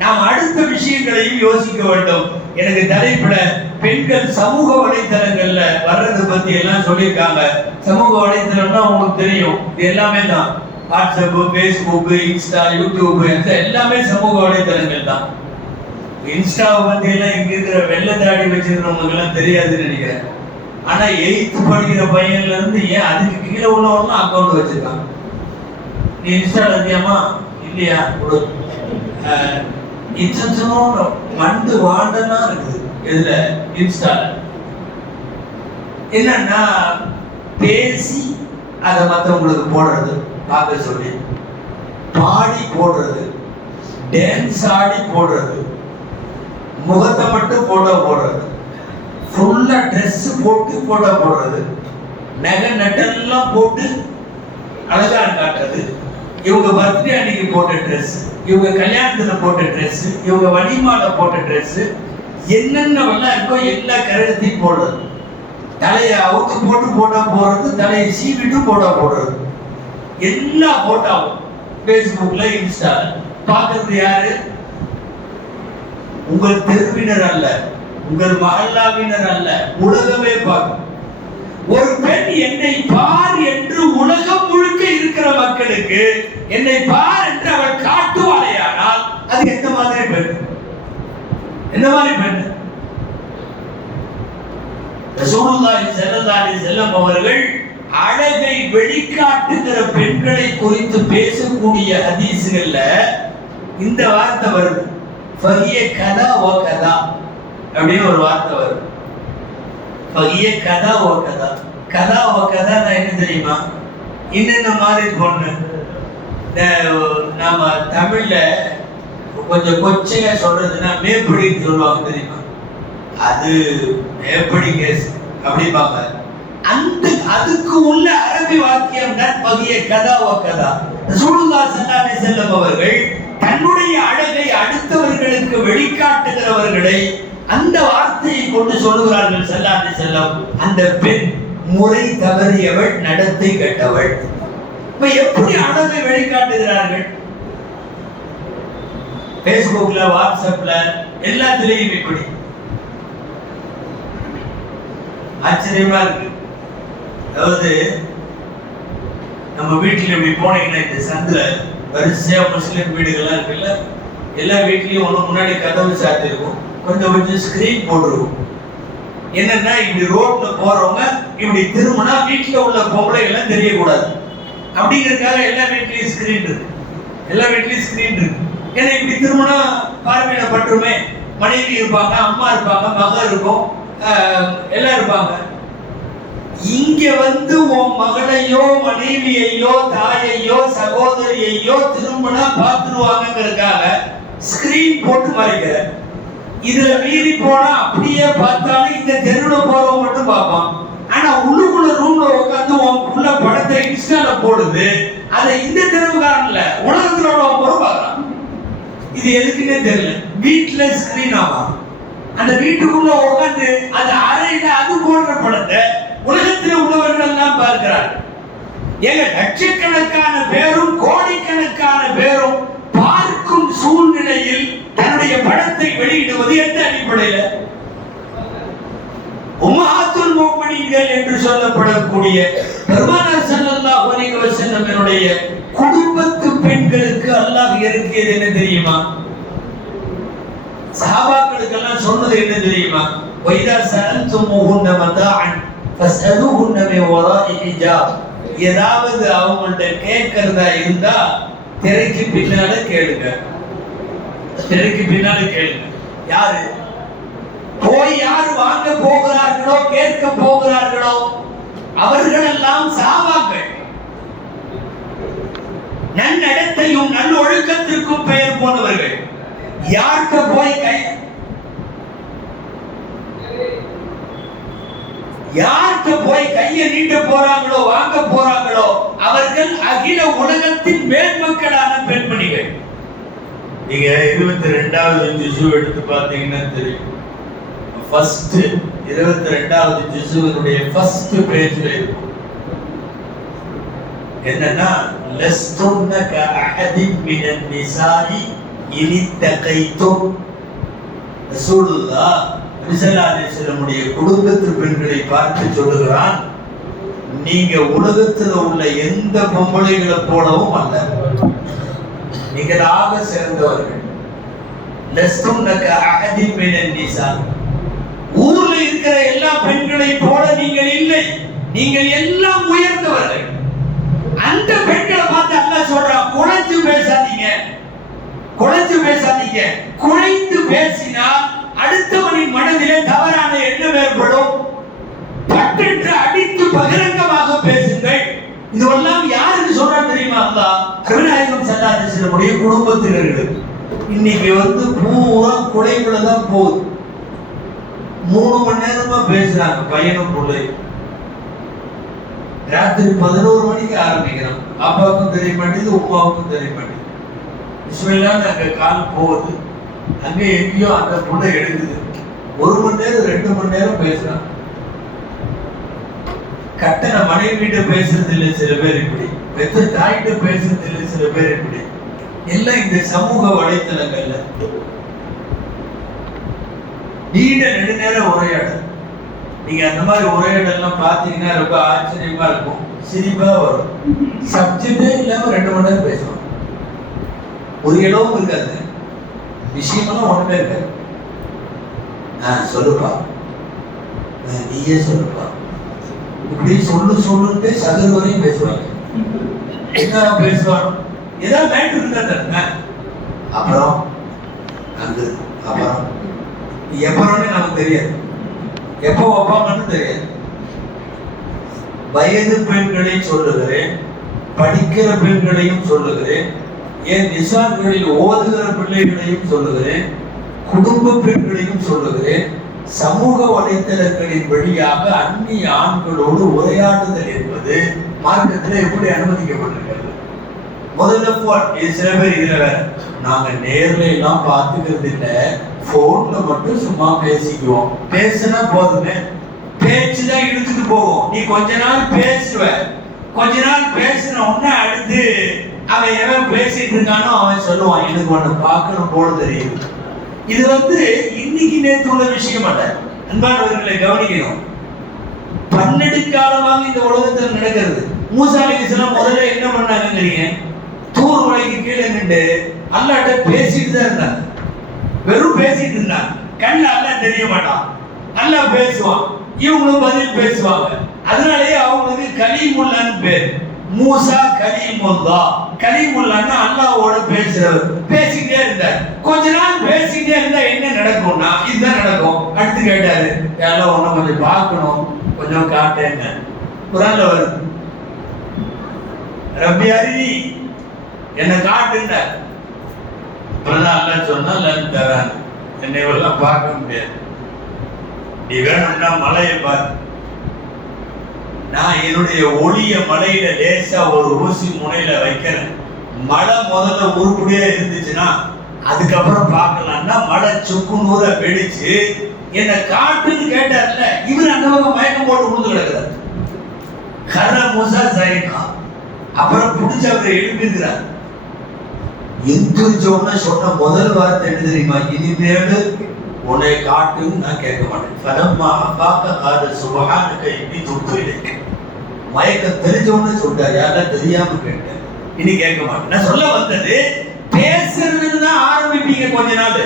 நாம் அடுத்த விஷயங்களையும் யோசிக்க வேண்டும். எனக்கு தலைப்புல பெண்கள் சமூக வலைத்தளங்கள்ல வர்றது பத்தி எல்லாம் சொல்லியிருக்காங்க. சமூக வலைத்தளம்னா உங்களுக்கு தெரியும், இது எல்லாமே தான். வாட்ஸ்அப், ஃபேஸ்புக், இன்ஸ்டா, யூடியூப் எல்லாமே சமூக வலைத்தளங்கள் தான். இன்ஸ்டாவை பத்தி எல்லாம் இங்க இருக்கிற வெள்ளை தாடி வச்சிருக்கிறவங்களுக்கு எல்லாம் தெரியாதுன்னு நினைக்கிறேன். ஆனா 8th படிக்கிற பையன்ல இருந்து ஏன் அதுக்கு கீழே உள்ளவங்க அக்கௌண்ட் வச்சிருக்காங்க. நீ இன்ஸ்டால இருக்கியாமா இல்லையா? இன்ஸ்டால மண்டு வாண்டனா இருக்குது. இதுல இன்ஸ்டால என்னன்னா, பேசி அதை மற்றவங்களுக்கு போடுறது, பார்க்க சொல்லி பாடி போடுறது, டான்ஸ் ஆடி போடுறது, முகத்தை மட்டும் போட்டோ போடுறது, ஃபுல்லா ட்ரெஸ் போட்டு போட்டோ போடுறது, நகை நட்டெல்லாம் போட்டு அழகா காட்டுறது, இவங்க பர்த்டே அன்னைக்கு போட்ட ட்ரெஸ், இவங்க கல்யாணத்துல போட்ட ட்ரெஸ், இவங்க வழிமால போட்ட ட்ரெஸ், என்னென்னவெல்லாம் இருக்கோ எல்லா கரகத்தையும் போடுறது, தலையை அவுத்து போட்டு போட்டோ போடுறது, தலையை சீவிட்டு போட்டோ போடுறது, எல்லா போட்டோவும் பேஸ்புக்ல இன்ஸ்டால பார்க்கறது யாரு? உங்கள் தெருவினர் அல்ல, உங்கள் மஹல்லாவினர் அல்ல, உலகமே பார்க்கும். ஒரு பெண் என்னை பார் என்று உலகம் முழுக்க இருக்கிற மக்களுக்கு என்னை பார் என்று அவள் காட்டுவாளையானால் அது எந்த மாதிரி பெண்? என்ன மாதிரி பெண்? ரசூலுல்லாஹி ஸல்லல்லாஹு அலைஹி வஸல்லம் அவர்கள் அழகை வெளிக்காட்டுகிற பெண்களை குறித்து பேசக்கூடிய ஹதீஸ்கள்ல இந்த வார்த்தை வருது, ஃபஹிய கதா வ கதா அப்படின்னு ஒரு வார்த்தை வருது. ஃபஹிய கதா வ கதா, கதா வ கதா என்ன தெரியுமா? இன்னென்ன மாதிரி பொண்ணு. நாம தமிழ்ல கொஞ்சம் கொச்சையா சொல்றதுன்னா மேப்படின்னு சொல்லுவாங்க தெரியுமா? அது மேப்படி கேஸ் அப்படிப்பாங்க. அந்த அதுக்கு உள்ள அரபி வாக்கியம் தான் பகிய கதா வ கதா. ரசூலுல்லாஹி ஸல்லல்லாஹு அலைஹி வஸல்லம் அவர்கள் தன்னுடைய அழகை அடுத்தவர்களுக்கு வெளிக்காட்டுகிறவர்களை அந்த வார்த்தையை கொண்டு சொல்லுகிறார்கள் ஸல்லல்லாஹு அலைஹி வஸல்லம், அந்த பெண் முறை தவறியவள், நடத்தை கெட்டவள். இப்ப எப்படி அழகை வெளிக்காட்டுகிறார்கள்? பேஸ்புக்ல, வாட்ஸ்அப்ல, எல்லாத்திலையும் இப்படி ஆச்சரியமா இருக்கு. அதாவது நம்ம வீட்டுல இப்படி போனீங்கன்னா இந்த சந்தில வரிசையா முஸ்லிம் வீடுகள்லாம் இருக்குல்ல, எல்லா வீட்லயும் ஒண்ணு முன்னாடி கதவு சாத்தி இருக்கும், கொஞ்சம் ஸ்கிரீன் போட்டுருக்கும். என்னன்னா இப்படி ரோட்ல போறவங்க இப்படி திரும்பினா வீட்டுல உள்ள பொம்பளைகள் தெரியக்கூடாது அப்படிங்கிறதுக்காக எல்லா வீட்லயும் ஸ்கிரீன் இருக்கு, எல்லா வீட்லயும் ஸ்கிரீன் இருக்கு. ஏன்னா இப்படி திரும்பினா பார்வையில பட்டுருமே. மனைவி இருப்பாங்க, அம்மா இருப்பாங்க, மகன் இருக்கும், எல்லாம் இருப்பாங்க. இங்க உன் மகளையோ மனைவியையோ தாயையோ சகோதரியையோ திரும்பினா பார்த்துருவாங்கிறதுக்காக ஸ்கிரீன் போட்டு மறைக்கிற. இதுல மீறி போனா அப்படியே பார்த்தாலும் இந்த தெருவில் போறவங்க மட்டும் பார்ப்பான். ஆனா உள்ளுக்குள்ள ரூம்ல உட்காந்து உள்ள படத்தை இன்ஸ்டால போடுது, அதை இந்த தெருவுக்காரன்ல உலகத்துல உள்ளவங்க பார்க்கலாம். இது எதுக்குன்னே தெரியல. வீட்டுல ஸ்கிரீன் ஆகும், அந்த வீட்டுக்குள்ள உட்காந்து அது அறையில அது போடுற படத்தை உலகத்தில் உள்ளவர்கள் எல்லாம் பார்க்கிறார்கள். ஏங்க லட்சக்கணக்கான பேரும் கோடிக்கணக்கான பேரும் பார்க்கும் சூழ்நிலையில் தன்னுடைய படத்தை வெளியிடுவது எந்த அடிப்படையில? உம்மஹாத்துல் முஃமினீன்கள் என்று சொல்லப்படக்கூடிய பெருமானார் ஸல்லல்லாஹு அலைஹி வஸல்லமினுடைய குடும்பத்து பெண்களுக்கு அல்லாஹ் இறக்கியது என்ன தெரியுமா? சஹாபாக்களுக்கு எல்லாம் சொன்னது என்ன தெரியுமா? வைதா சஅல்துமுஹுன்ன மதாஅன் ஃபஸ்அலுஹுன்ன மின் வராஇ ஹிஜாப். ஏதாவது அவங்கள்ட்ட கேட்கறதா இருந்தா திரைக்கு பின்னால கேளுங்க, திரைக்கு பின்னால கேளுங்க. யாரு போய் யாரு வாங்க போகிறார்களோ கேட்க போகிறார்களோ அவர்கள் எல்லாம் சஹாபாக்கள். நன்னடத்தையும் நல்லொழுக்கத்திற்கும் பெயர் போனவர்கள். யார்கிட்ட போய் கையை நீட்ட போறாங்களோ வாங்க போறாங்களோ அவர்கள் அகில உலகத்தின் மேன்மக்களான பெண்மணிகள். நீங்க 22வது ஜுஸு எடுத்து பார்த்தீங்கன்னா தெரியும். ஃபர்ஸ்ட் 22வது ஜுஸுவினுடைய ஃபர்ஸ்ட் பேஜ்ல இருக்கும். என்னன்னா லஸ்துன்ன கஅஹதின் மினன் நிசாஇ இனித்தகைத்தும். ரசூலுல்லாஹ் ஸல்லல்லாஹு அலைஹி வஸல்லமுடைய குடும்பத்து பெண்களை பார்த்து சொல்லுகிறான், நீங்க உலகத்தில் உள்ள எந்த பொம்பளைகளை போலவும் அல்ல, நீங்களாக சேர்ந்தவர்கள். லஸ்துன்ன கஅஹதின் மினன் நிசா. ஊர்ல இருக்கிற எல்லா பெண்களை போல நீங்கள் இல்லை, நீங்கள் எல்லாம் உயர்ந்தவர்கள். அந்த பெண்களை பார்த்து அல்லாஹ் சொல்றான், குழைச்சு பேசாதீங்க, குழைச்சு பேசாதீங்க. குழைத்து பேசினால் அடுத்தவனின் மனதிலே தவறான எண்ணம் ஏற்படும். பட்டென்று அடித்து பகிரங்கமாக பேசுங்கள். இதுவெல்லாம் யாருக்கு சொல்றான் தெரியுமா? அல்லாஹ் நபிநாயகம் ஸல்லல்லாஹு அலைஹி வஸல்லம் குடும்பத்தினர்களுக்கு. இன்னைக்கு பூரா குறைவுல தான் போகுது. 3 மணி நேரமா பேசுறாங்க பையனும் பிள்ளையும். ராத்திரி 11 மணிக்கு ஆரம்பிக்கிறான். அப்பாவுக்கும் தெரிய மாட்டேங்குது, உமாவுக்கும் தெரிய மாட்டேங்குது. பிஸ்மில்லான்னு அங்க கால் போகுது, அங்க எங்கேயோ அந்த புள்ள எடுக்குது. 1 மணி நேரம் 2 மணி நேரம் பேசுறான். கட்டண மனைவிட்ட பேசுறது இல்லை சில பேர், இப்படி பெற்ற தாயிட்ட பேசுறது இல்லை சில பேர், இப்படி எல்லாம் இந்த சமூக வலைத்தளங்கள்ல நீண்ட நெடுநேர உரையாடல். நீங்க அந்த மாதிரி உரையாடல்லாம் பாத்தீங்கன்னா ரொம்ப ஆச்சரியமா இருக்கும், சிரிப்பா வரும். சப்ஜெக்டே இல்லாம 2 மணி நேரம் பேசுவோம். ஒரு இடமும் இருக்காது, விஷயமெல்லாம் ஒண்ணுமே இருக்காது. சொல்லுப்பா, நீயே சொல்லுப்பா, இப்படி சொல்லுன்ட்டு சதுர் வரையும் பேசுவாங்க. என்ன பேசுவாங்க? ஏதாவது மேட்ரு இருந்தா தருங்க. அப்புறம் அங்கு அப்புறம் எப்பறோன்னு நமக்கு தெரியாது, எப்போ வைப்பாங்கன்னு தெரியாது. வயது பெண்களையும் சொல்லுகிறேன், படிக்கிற பெண்களையும் சொல்லுகிறேன், என் நிசான்களில் ஓதுகிற பிள்ளைகளையும் சொல்லுகிறேன், குடும்ப பெண்களையும் சொல்லுகிறேன். சமூக வலைத்தளங்களின் வழியாக அந்நிய ஆண்களோடு உரையாடுதல் என்பது மார்க்கத்தில் எப்படி அனுமதிக்கப்பட்டிருக்கிறது? முதல்ல போன். இது சில பேர் இதுல வேற, நாங்க நேர்ல எல்லாம் பார்த்துக்கிறது இல்ல, போன்ல மட்டும் சும்மா பேசிக்குவோம். பேசுனா போதுமே, பேச்சுதான் இழுத்துட்டு போகும். நீ கொஞ்ச நாள் பேசுவ, கொஞ்ச நாள் பேசின உடனே அடுத்து அவன் எவன் பேசிட்டு இருக்கானோ அவன் சொல்லுவான், எனக்கு ஒண்ணு பார்க்கணும் போல தெரியுது. இது இன்னைக்கு நேற்று உள்ள விஷயம் அல்ல. அன்பானவர்களை கவனிக்கணும். பன்னெடுக்காலமாக இந்த உலகத்தில் நடக்கிறது. மூசா அலைஹிஸ்ஸலாம் முதல்ல என்ன பண்ணாங்க? தூர் மலைக்கு கீழே நின்று அல்லாஹ்ட்ட பேசிட்டு தான் இருந்தாங்க. வெறும் பேசிட்டு இருந்தாங்க. கண்ணு அல்லாஹ் தெரிய மாட்டான், அல்லாஹ் பேசுவான், இவங்களும் பதில் பேசுவாங்க. அதனாலேயே அவங்களுக்கு கலீமுல்லான்னு பேர். மூசா கலீமுல்லா. கலீமுல்லான்னா அல்லாஹ்வோட பேசுறவர். பேசிக்கிட்டே இருந்தார். கொஞ்ச நாள் பேசிக்கிட்டே இருந்தா என்ன நடக்கும்னா இதுதான் நடக்கும். அடுத்து கேட்டாரு, எல்லாம் ஒன்னும் கொஞ்சம் பார்க்கணும், கொஞ்சம் காட்டேங்க. குரான்ல வருது, ரப்பி அரிதி, என்ன காட்டுங்க. அப்புறம் அல்லாஹ் சொன்னா லன் தரான், என்னை எல்லாம் பார்க்க முடியாது, நீ வேணும்னா மலையை பாரு, நான் என்னுடைய ஒளிய மலையில லேசா ஒரு ஊசி முனையில வைக்கிறேன். மழை முதல்ல உருப்படியா இருந்துச்சுன்னா அதுக்கப்புறம் பார்க்கலாம்னா மழை சுக்கு நூற வெடிச்சு என்ன காட்டுன்னு கேட்டார்ல, இவர் அந்த பக்கம் மயக்கம் போட்டு விழுந்து கிடக்குறார். கர மூசா சரிக்கா. அப்புறம் புடிச்சு அவரை எழுப்பியிருக்கிறார். எந்திரிச்சோன்னு சொன்ன முதல் வார்த்தை என்ன தெரியுமா? இனிமேல் உன்னை காட்டுன்னு நான் கேட்க மாட்டேன். பரம்மா அப்பாக்க காது சுபகானுக்கு இப்படி துப்பு இருக்கு. மயக்கம் தெரிஞ்சவொன்னு சொல்றாரு, யாரெல்லாம் தெரியாம கேட்டேன், இனி கேட்க மாட்டேன். நான் சொல்ல வந்தது, பேசுறதுன்னு தான் ஆரம்பிப்பீங்க கொஞ்ச நாள்.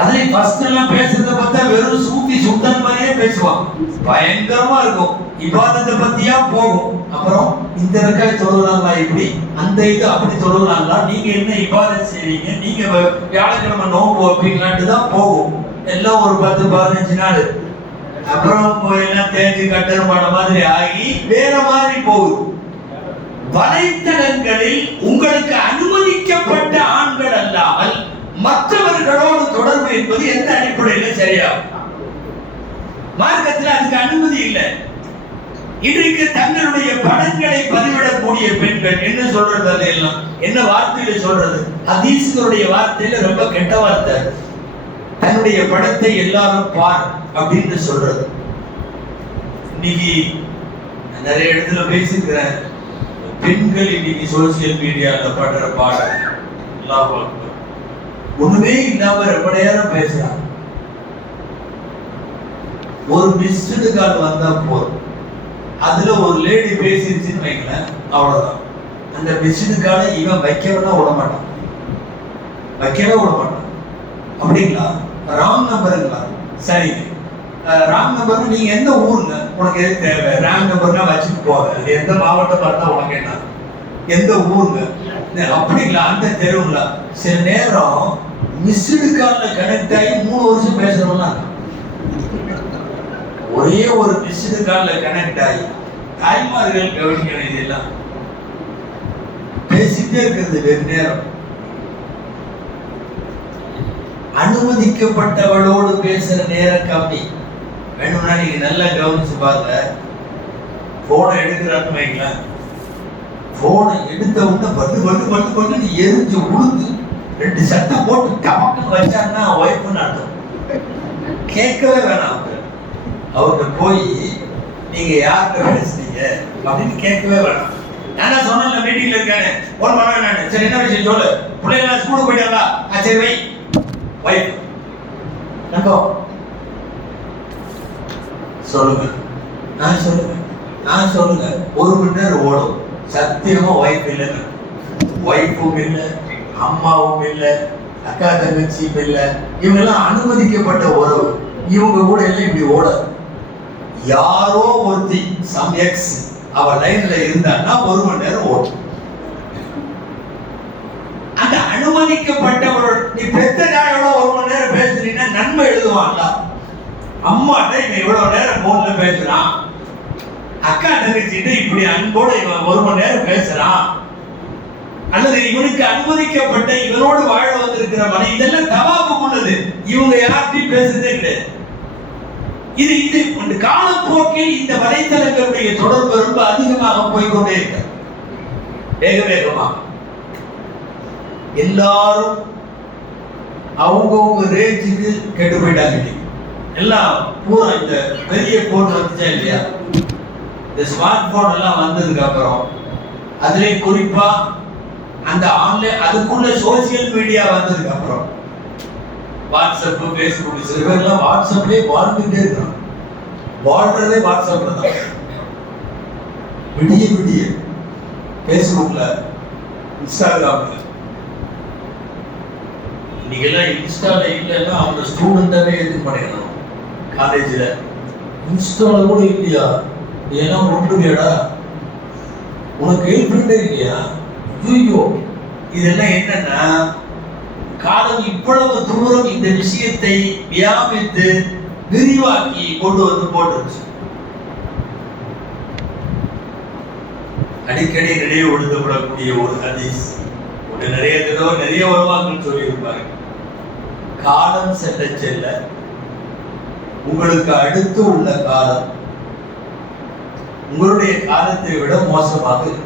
அதுல ஃபர்ஸ்ட் எல்லாம் பேசுறத பார்த்தா வெறும் சூஃபி சுல்தான் மாதிரியே பேசுவாங்க, பயங்கரமா இருக்கும். இபாதத்தை பத்தியா போகும். அப்புறம் இந்த ரக்காய் தொழுகிறாங்களா இப்படி, அந்த இது அப்படி தொழுகிறாங்களா, நீங்க என்ன இபாதத் செய்வீங்க, நீங்க வியாழக்கிழமை நோம்பு வைப்பீங்களான்ட்டு தான் போகும். எல்லாம் ஒரு 10-15 நாள். அப்புறம் எல்லாம் தேஞ்சு கட்டர் பண்ண மாதிரி ஆகி வேற மாதிரி போகுது. வலைத்தளங்களில் உங்களுக்கு அனுமதிக்கப்பட்ட ஆண்கள் அல்லாமல் மற்றவர்களோடு தொடர்பு என்பது எந்த அடிப்படையில் சரியாகும்? மார்க்கத்தில் அதுக்கு அனுமதி இல்லை. இன்றைக்கு தங்களுடைய படங்களை பதிவிடக்கூடிய பெண்கள் என்ன சொல்றது? அதெல்லாம் என்ன வார்த்தையில சொல்றது? ஹதீஸ்களுடைய வார்த்தையில ரொம்ப கெட்ட வார்த்தை. தன்னுடைய படத்தை எல்லாரும் பார் அப்படின்னு சொல்றது. இன்னைக்கு நிறைய இடத்துல பேசிக்கிறேன், பெண்கள் இன்னைக்கு சோசியல் மீடியால படுற பாடம் எல்லாம் ஒண்ணுமே இல்லாம ரொம்ப நேரம் பேசுறாங்க. ஒரு மிஸ்டு கால் வந்தா போதும், அதுல ஒரு லேடி பேசிருச்சுன்னு வைங்களேன், அவ்வளவுதான். அந்த மிஸ்டு காலை இவன் வைக்கவே விட மாட்டான், வைக்கவே விட மாட்டான். அப்படிங்களா? ராங் நம்பருங்களா? சரி, ராங் நம்பர். நீங்க எந்த ஊருங்க? உனக்கு எது தேவை? ராங் நம்பர்னா வச்சுட்டு போக, எந்த மாவட்டம் பார்த்தா உனக்கு என்ன, எந்த ஊருங்க? அப்படிங்களா? அந்த தெருவுங்களா? சில நேரம் மிஸ்டு கால்ல கனெக்ட் ஆகி 3 வருஷம் பேசுறவங்களா, ஒரே ஒரு மிஸ்டு கால்ல கனெக்ட் ஆகி. தாய்மார்கள் கவனிக்கணும், இதெல்லாம் பேசிட்டே இருக்கிறது வெகு நேரம். அனுமதிக்கப்பட்டவளோடு பேசுற நேரம் கம்மி. வேணும்னா நீங்க நல்லா கவனிச்சு பாருங்க. போனை எடுக்கிறான்னு வைங்களேன், போனை எடுத்த உடனே பட்டு பட்டு பட்டு பட்டு எரிஞ்சு உளுந்து 2 சட்டை போட்டு கமக்கு வச்சாங்கன்னா ஒய்ஃப்னு அர்த்தம். கேட்கவே வேணாம். அவர்கிட்ட போய் நீங்க யார்கிட்ட பேசுனீங்க அப்படின்னு கேட்கவே வேணாம். நான் சொன்ன மீட்டிங்ல இருக்கானே ஒரு மணி நான் சரி என்ன விஷயம் சொல்லு, பிள்ளைங்க ஸ்கூலுக்கு போயிட்டாங்களா, சரி வை வைஃப் நம்போ சொல்லுங்க, நான் சொல்லுங்க 1 மணி நேரம் ஓடும். சத்தியமா ஒய்ஃப் இல்லைங்க, ஒய்ஃபும் இல்லை, அம்மாவும் இல்லை, அக்கா தங்கச்சியும் இல்லை, இவங்க எல்லாம் அனுமதிக்கப்பட்ட உறவு. இவங்க கூட எல்லாம் இப்படி ஓட யாரோ ஒருத்தி சம் எக்ஸ் அவ லைன்ல இருந்தான்னா 1 மணி நேரம் ஓடும். அந்த அனுமதிக்கப்பட்டவர்கள் நீ பெத்த தாயோட 1 மணி நேரம் பேசுறீங்கன்னா நன்மை எழுதுவான்ல. அம்மாட்ட இவன் இவ்வளவு நேரம் போன்ல பேசுறான், அக்கா தங்கச்சிட்டு இப்படி அன்போட இவன் 1 மணி நேரம் பேசுறான், அல்லது இவனுக்கு அனுமதிக்கப்பட்ட இவனோடு வாழ வந்திருக்கிற மனை, இதெல்லாம் தவாபுக்கு உள்ளது. இவங்க யார்கிட்டையும் பேசுறதே கிடையாது. இது காலப்போக்கில் இந்த வலைத்தளங்களுடைய தொடர்பு ரொம்ப அதிகமாக போய்கொண்டே இருக்க, வேக வேகமா எல்லாரும் அவங்கவுங்க ரேஞ்சுக்கு கெட்டு போயிட்டாங்க. எல்லாம் பூரா இந்த பெரிய போன் வந்துச்சா இல்லையா, இந்த ஸ்மார்ட் போன் எல்லாம் வந்ததுக்கு அப்புறம் அதுல குறிப்பா அந்த ஆன்லைன் அதுக்குள்ள சோசியல் மீடியா வந்ததுக்கு அப்புறம் வாட்ஸ்அப், பேஸ்புக், சில பேர்லாம் வாட்ஸ்அப்லேயே வாழ்ந்துட்டே இருக்காங்க. வாழ்றதே வாட்ஸ்அப்ல தான். விடிய பேஸ்புக்ல, இன்ஸ்டாகிராம்ல. இன்னைக்கெல்லாம் இன்ஸ்டால இல்லைன்னா அவங்க ஸ்டூடெண்டாவே எதுவும் பண்ணிடணும். காலேஜ்ல இன்ஸ்டால கூட இல்லையா, இதெல்லாம் ஒன்றுமையாடா, உனக்கு கேர்ள் ஃப்ரெண்டே இல்லையா, ஐயோ. இதெல்லாம் என்னன்னா காலம் இவ்வளவு தூரம் இந்த விஷயத்தை வியாபித்து விரிவாக்கி கொண்டு வந்து போட்டுருச்சு. அடிக்கடி நினைவுபடுத்தப்படக்கூடிய ஒரு ஹதீஸ், நிறைய உலமாக்கள் சொல்லியிருப்பாங்க. காலம் செல்ல செல்ல உங்களுக்கு அடுத்து உள்ள காலம் உங்களுடைய காலத்தை விட மோசமாக இருக்கும்.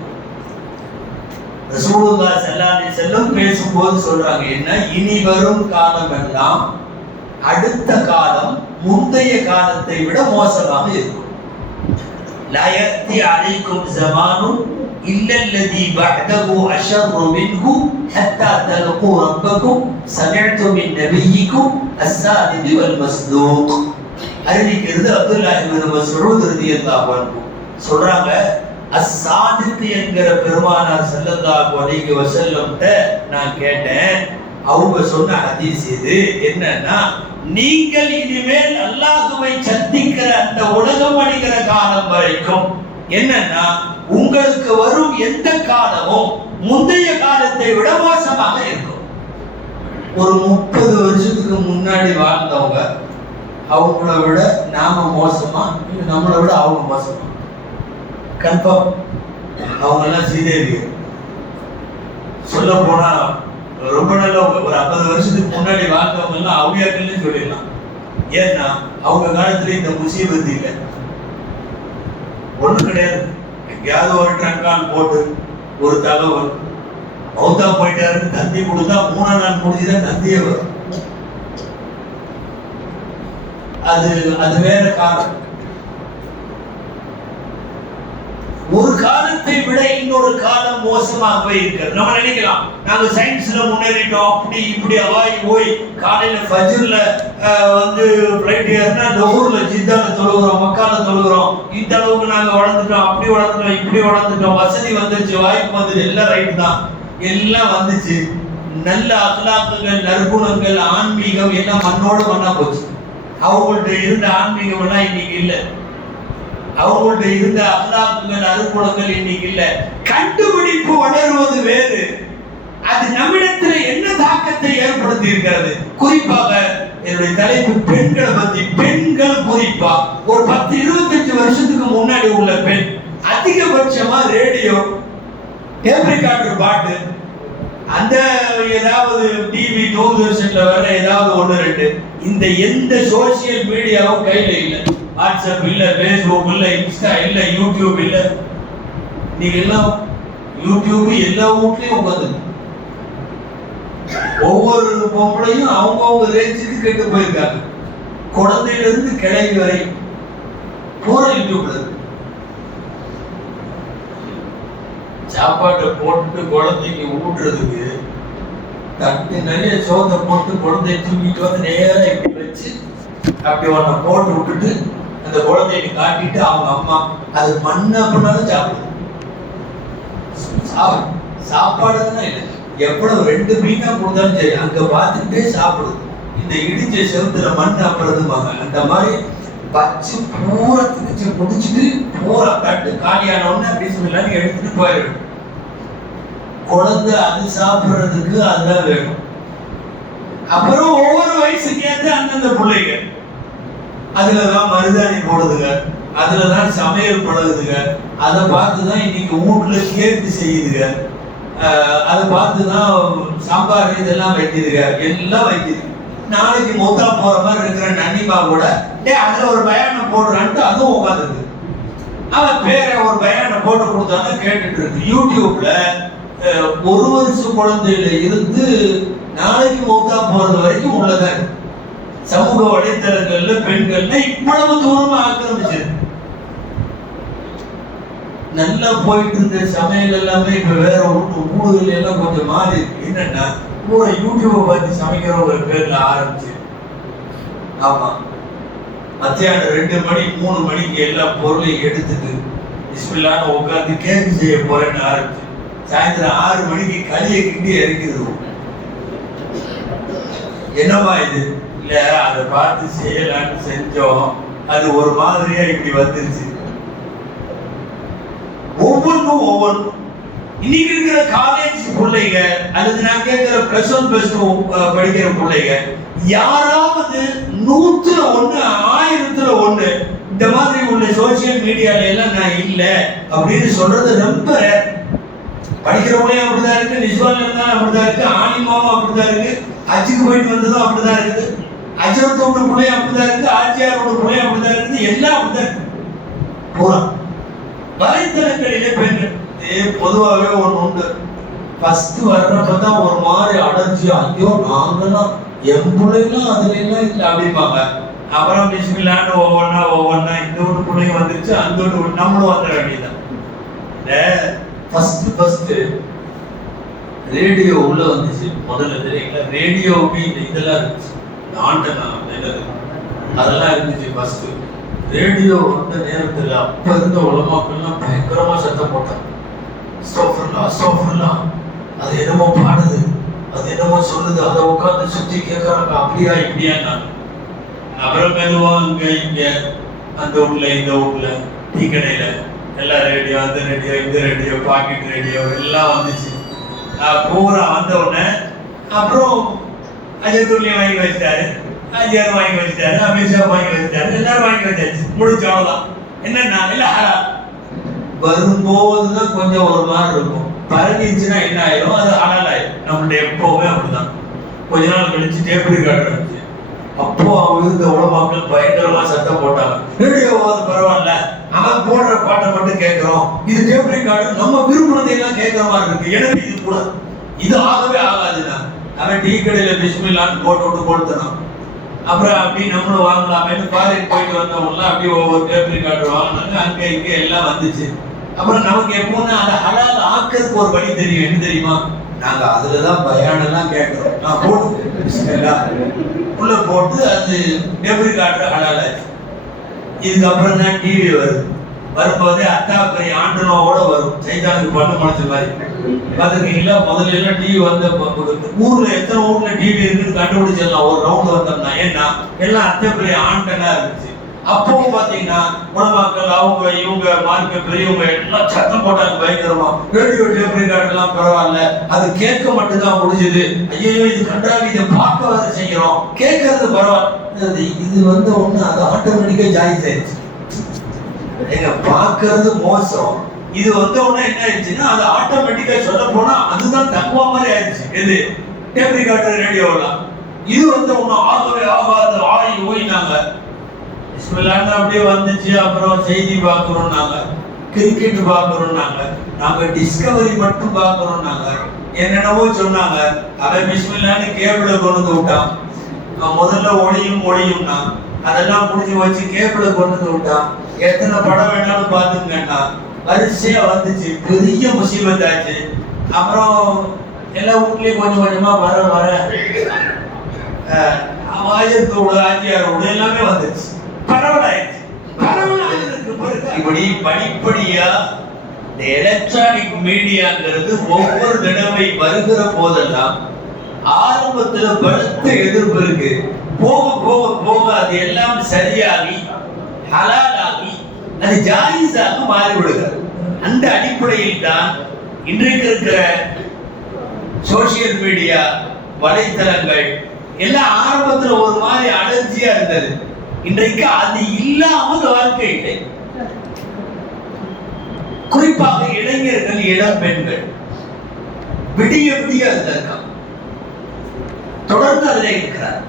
ரசூலுல்லாஹி ஸல்லல்லாஹு அலைஹி வஸல்லம் பேசும்போது சொல்றாங்க என்ன, இனி வரும் காலம் எல்லாம் அடுத்த காலம் முந்தைய காலத்தை விட மோசமாக இருக்கும். லா யத்தி அலைக்கும் ஸமானுன் இல்லல்லதி பஅதஹு அஷர்ரு மின்ஹு ஹத்தா தல்கு ரப்பக்கும் சமிஅது மின் நபியிக்கும் அஸ்ஸாதிக் வல் மஸ்தூக். அறிவிக்கிறது அப்துல்லாஹ் இப்னு மஸ்ஊத் ரலியல்லாஹு அன்ஹு சொல்றாங்க, அஸ்ஸாதிக் என்கிற பெருமானார் ஸல்லல்லாஹு அலைஹி வஸல்லம் நான் கேட்டேன். அவங்க சொன்ன ஹதீஸ் இது என்னன்னா, நீங்கள் இனிமேல் அல்லாஹ்வை சந்திக்கிற அந்த உலகம் அடிக்கிற காலம் வரைக்கும் என்னன்னா உங்களுக்கு வரும் எந்த காலமும் முந்தைய காலத்தை விட மோசமாக இருக்கும். ஒரு 30 வருஷத்துக்கு முன்னாடி வாழ்ந்தவங்க அவங்கள விட நாம மோசமா, இல்லை நம்மளை விட அவங்க மோசமா? கன்ஃபார்ம். அவங்க எல்லாம் ஸ்ரீதேவி சொல்ல போனா ரொம்ப நல்ல ஒரு 50 வருஷத்துக்கு முன்னாடி வாழ்ந்தவங்க எல்லாம் அவுளியாக்கள்னு சொல்லிடலாம். ஏன்னா அவங்க காலத்துல இந்த முசீபத்து இல்லை, ஒண்ணு கிடையாது. எங்கேயாவது ஒரு ட்ரங்கால் போட்டு ஒரு தகவல் மௌத்தா போயிட்டாருன்னு தந்தி கொடுத்தா 3 நாள் முடிஞ்சுதான் தந்தியே வரும். அது வேற காலம். ஒரு காலத்தை விட இன்னொரு காலம் மோசமாகவே இருக்கிறது. நம்ம நினைக்கலாம் நாங்க சயின்ஸ்ல முன்னேறிட்டோம், அப்படி இப்படி அவாய் போய் காலையில ஃபஜ்ர்ல வந்து ஃப்ளைட் ஏறினா லோஹர்ல ஜித்தால தொழுகிறோம், மக்கால தொழுகிறோம், இந்த அளவுக்கு நாங்க வளர்ந்துட்டோம், அப்படி வளர்ந்துட்டோம், இப்படி வளர்ந்துட்டோம், வசதி வந்துச்சு, வாய்ப்பு வந்துச்சு, எல்லாம் ரைட் தான், எல்லாம் வந்துச்சு. நல்ல அக்லாக்குகள், நற்குணங்கள், ஆன்மீகம் எல்லாம் மண்ணோடு மண்ணா போச்சு. அவங்கள்ட்ட இருந்த ஆன்மீகம் எல்லாம் இன்னைக்கு இல்லை. அவங்கள்ட்ட இருந்த அல்லாஹ்கள், அருள்குணங்கள் இன்னைக்கு இல்ல. கண்டுபிடிப்பு வளருவது வேறு, அது நம்மிடத்தில் என்ன தாக்கத்தை ஏற்படுத்தி இருக்கிறது. குறிப்பாக என்னுடைய தலைப்பு பெண்களை பத்தி. பெண்கள் குறிப்பா ஒரு 10-25 வருஷத்துக்கு முன்னாடி உள்ள பெண் அதிகபட்சமா ரேடியோ, டேப் ரெக்கார்டர் பாட்டு, அந்த ஏதாவது டிவி தூர்தர்ஷன்ல வர ஏதாவது ஒண்ணு ரெண்டு. இந்த எந்த சோசியல் மீடியாவும் கையில இல்ல. வாட்ஸ்அப் இல்ல, பேஸ்புக் இல்ல, இன்ஸ்டா இல்ல, யூடியூப் இல்ல. நீங்க எல்லாம் யூடியூப் எல்லா வீட்லயும் உட்காந்து ஒவ்வொரு பொம்பளையும் அவங்கவுங்க ரேஞ்சுக்கு கெட்டு போயிருக்காங்க. குழந்தையில இருந்து கிளவி வரை பூரா யூடியூப்ல இருக்கு. சாப்பாட்டை போட்டு குழந்தைக்கு ஊட்டுறதுக்கு தட்டு நிறைய சோத்தை போட்டு குழந்தைய தூக்கிட்டு வந்து நேரம் இப்படி வச்சு அப்படி ஒன்ன போட்டு விட்டுட்டு அந்த குழந்தைக்கு காட்டிட்டு அவங்க அம்மா அது மண்ணு அப்படின்னாலும் சாப்பிடுது. சாப்பாடுதான் இல்லை, எவ்வளவு 2 மீனா கொடுத்தாலும் சரி அங்க பார்த்துக்கிட்டே சாப்பிடுது. இந்த இடிச்ச செவத்துல மண் அப்புறதுமாங்க அந்த மாதிரி வச்சு பூரா திணிச்சு முடிச்சுட்டு பூரா தட்டு காலியான உடனே அப்படி சொல்லி எடுத்துட்டு போயிடும். குழந்தை அது சாப்பிடுறதுக்கு அதுதான் வேணும். அப்புறம் ஒவ்வொரு வயசுக்கு ஏற்ற அந்தந்த பிள்ளைங்க அதுலதான் மருதாணி போடுதுங்க, அதுலதான் சமையல் பழகுதுங்க, அதை பார்த்துதான் இன்னைக்கு வீட்டுல கேக்கு செய்யுதுங்க, அதை பார்த்துதான் சாம்பார் இதெல்லாம் வைக்குதுங்க, எல்லாம் வைக்குது. நாளைக்கு மொத்தா போற மாதிரி இருக்கிற நன்னிமா கூட அதுல ஒரு பயானம் போடுறான்ட்டு அதுவும் உட்காந்துருக்கு. அவன் பேரை ஒரு பயானம் போட்டு கொடுத்தாலும் கேட்டுட்டு இருக்கு. யூடியூப்ல 1 வருஷ குழந்தையில இருந்து நாளைக்கு மொத்தா போறது வரைக்கும் உள்ளதான் சமூக வலைத்தளங்கள்ல பெண்கள்ல இவ்வளவு தூரமா ஆக்கிரமிச்சிருக்கு. நல்லா போயிட்டு இருந்த சமையல் எல்லாமே இப்ப வேற ஊடுகள் எல்லாம் கொஞ்சம் மாறி இருக்கு. என்னன்னா பூரா யூடியூபை பார்த்து சமைக்கிற ஒரு பேர்ல ஆரம்பிச்சு, ஆமா மத்தியானம் 2 மணி 3 மணிக்கு எல்லா பொருளையும் எடுத்துட்டு பிஸ்மில்லான்னு உட்காந்து கேக்கு செய்ய போறேன்னு ஆரம்பிச்சு சாயந்தரம் 6 மணிக்கு களியை கிண்டி இறக்கிடுவோம். என்னவா இது? இல்ல அதை பார்த்து செய்யலான்னு செஞ்சோம், அது ஒரு மாதிரியா இப்படி வந்துருச்சு. ஒவ்வொன்றும் இன்னைக்கு இருக்கிற காலேஜ் பிள்ளைங்க அல்லது நான் கேட்கிற +1 +2 படிக்கிற பிள்ளைங்க யாராவது 100ல் 1 1000ல் 1 இந்த மாதிரி உள்ள சோசியல் மீடியால எல்லாம் நான் இல்ல அப்படின்னு சொல்றது ரொம்ப படிக்கிறவங்களையும் அப்படிதான் இருக்கு, நிஜவால இருந்தாலும் அப்படிதான் இருக்கு, ஆணிமாவும் அப்படிதான் இருக்கு, அஜுக்கு போயிட்டு வந்ததும் அப்படிதான் இருக்குது, அஜரத்தோட பிள்ளையும் அப்படிதான் இருக்கு, ஆச்சியாரோட பிள்ளையும் அப்படிதான் இருக்குது, எல்லாம் அப்படிதான் இருக்கு. பூரா வலைத்தளங்களிலே பெண்கள் பொதுவாகவே ஒண்ணு உண்டு. ஃபர்ஸ்ட் வர்றப்பதான் ஒரு மாதிரி அடைஞ்சு ஐயோ நாங்கெல்லாம் என் பிள்ளைலாம் அதுல எல்லாம் இல்லை அப்படிம்பாங்க. அப்புறம் பிஸ்மில்லான்னு ஒவ்வொன்னா இந்த ஒரு பிள்ளைங்க வந்துருச்சு, அந்த ஒரு நம்மளும் வந்துட வேண்டியதான். ஃபர்ஸ்ட் ரேடியோ உள்ள வந்துச்சு முதல்ல தெரியுங்களா? ரேடியோவுக்கு இந்த இதெல்லாம் இருந்துச்சு, ஆண்டனா அதெல்லாம் இருந்துச்சு. ஃபர்ஸ்ட் ரேடியோ வந்த நேரத்துல அப்ப இருந்த உலமாக்கள்லாம் பயங்கரமா சத்தம் போட்டாங்க. சோஃபர்லாம் அது என்னமோ பாடுது, அது என்னமோ சொல்லுது, அதை உட்காந்து சுத்தி கேட்கறாங்க அப்படியா இப்படியா. அப்புறம் மெதுவா இங்க அந்த வீட்ல இந்த வீட்ல டீ கடையில எல்லா ரேடியோ, அந்த ரேடியோ, இந்த ரேடியோ, பாக்கெட் ரேடியோ எல்லாம் வந்துச்சு. பூரா வந்த உடனே அப்புறம் அஜயத்துள்ளியம் வாங்கி வச்சுட்டாரு, அஜயார் வாங்கி வச்சுட்டாரு, அமித்ஷா வாங்கி வச்சுட்டாரு, எல்லாரும் வாங்கி வச்சாச்சு, முடிச்ச அவ்வளவுதான். என்னன்னா இல்ல வரும்போதுதான் கொஞ்சம் ஒரு மாதிரி இருக்கும், பரவிச்சுன்னா என்ன ஆயிரும், அது ஹலால் ஆயிரும். நம்மளுடைய எப்பவுமே அப்படிதான். கொஞ்ச நாள் கழிச்சு டேப் ரெக்கார்டர் இருந்துச்சு. அப்போ அவங்க இருந்த உலமாக்கள் பயங்கரமா சத்தம் போட்டாங்க, ரேடியோவாது பரவாயில்ல, அவன் போடுற பாட்டை மட்டும் கேட்கிறோம், இது டேப் ரெக்கார்டர் நம்ம விரும்பினதை எல்லாம் கேட்கிற மாதிரி இருக்கு, எனக்கு இது கூட இது ஆகவே ஆகாதுன்னா அவன் டீ கடையில பிஸ்மில்லான்னு போட்டு கொடுத்தனும். அப்புறம் அப்படி நம்மளும் வாங்கலாமேன்னு ஃபாரின் போயிட்டு வந்தவங்கலாம் அப்படியே ஒவ்வொரு டேப் ரெக்கார்டர் வாங்கினாங்க, அங்க இங்க எல்லாம் வந்துச்சு. அப்புறம் நமக்கு எப்போன்னா அதை ஹலால் ஆக்கிறதுக்கு ஒரு வழி தெரியும். என்ன தெரியுமா? நாங்க அதுலதான் பயானெல்லாம் கேட்கிறோம், நான் போட்டு உள்ள போட்டு அது டேப் ரெக்கார்டர் ஹலால் ஆச்சு. இதுக்கப்புறம் தான் டிவி வருது. வரும்போதே அத்தாப்பை ஆண்டனோட வரும், சைத்தானுக்கு பண்ண முடிச்ச மாதிரி பாத்துருக்கீங்களா? முதல்ல எல்லாம் டிவி வந்த ஊர்ல எத்தனை ஊர்ல டிவி இருக்குன்னு கண்டுபிடிச்சிடலாம் ஒரு ரவுண்ட் வந்தோம்னா. ஏன்னா எல்லாம் அத்தைப்பை ஆண்டனா இருந்துச்சு. அப்பவும் பாத்தீங்கன்னா உலமாக்கள் அவங்க இவங்க மார்க்க பெரியவங்க எல்லாம் சத்தம் போட்டாங்க பயங்கரமா. ரேடியோ டேப் ரெக்கார்டர் எல்லாம் பரவாயில்ல, அது கேட்க மட்டும்தான் முடிஞ்சது, ஐயோ இது கண்டாவி, இதை பார்க்க வர செய்யறோம், கேட்கறது பரவாயில்ல. இது வந்து ஒண்ணு அது ஆட்டோமேட்டிக்கா ஜாயின் ஆயிடுச்சு. எங்க பார்க்கறது மோசம், இது வந்த உடனே என்ன ஆயிடுச்சுன்னா அது ஆட்டோமேட்டிக்கா சொல்ல போனா அதுதான் தக்குவா மாதிரி ஆயிடுச்சு. எது டேப் ரெக்கார்டர் ரேடியோலாம் இது வந்த உடனே ஆகவே ஆகாது ஆய் ஓய்னாங்க. பிஸ்மில்லான்னு அப்படியே வந்துச்சு. அப்புறம் செய்தி பார்க்குறோம், நாங்க கிரிக்கெட் பார்க்குறோம், நாங்க டிஸ்கவரி மட்டும் பார்க்குறோம், என்னென்னவோ சொன்னாங்க. அவன் பிஸ்மில்லான்னு கேபிள கொண்டு வந்து விட்டான். முதல்ல ஒளியும்னா அதெல்லாம் முடிஞ்சு வச்சு கேபிள கொண்டு வந்து விட்டான். எத்தனை படம் வேணாலும் பார்த்துங்கன்னா வரிசையா வந்துச்சு. பெரிய முசீபத்தாச்சு. அப்புறம் எல்லா வீட்லயும் கொஞ்சம் கொஞ்சமா வர 1000 1000 எல்லாமே வந்துச்சு. பரவலாயிடுச்சு. இப்படி படிப்படியா இந்த எலக்ட்ரானிக் மீடியாங்கிறது ஒவ்வொரு தடவை வருகிற போதெல்லாம் ஆரம்பத்துல பலத்த எதிர்ப்பு இருக்கு. போக போக போக அது எல்லாம் சரியாகி ஹலாலாகி அது ஜாயிஸாக மாறிவிடுகிறது. அந்த அடிப்படையில் தான் இன்றைக்கு இருக்கிற சோசியல் மீடியா வலைத்தளங்கள் எல்லாம் ஆரம்பத்துல ஒரு மாதிரி அலர்ஜியா இருந்தது. இன்றைக்கு அது இல்லாமல் வாழ்க்கை இல்லை. குறிப்பாக இளைஞர்கள், இளம் பெண்கள் விடிய விடிய அதுல இருக்காங்க, தொடர்ந்து அதுல இருக்கிறார்.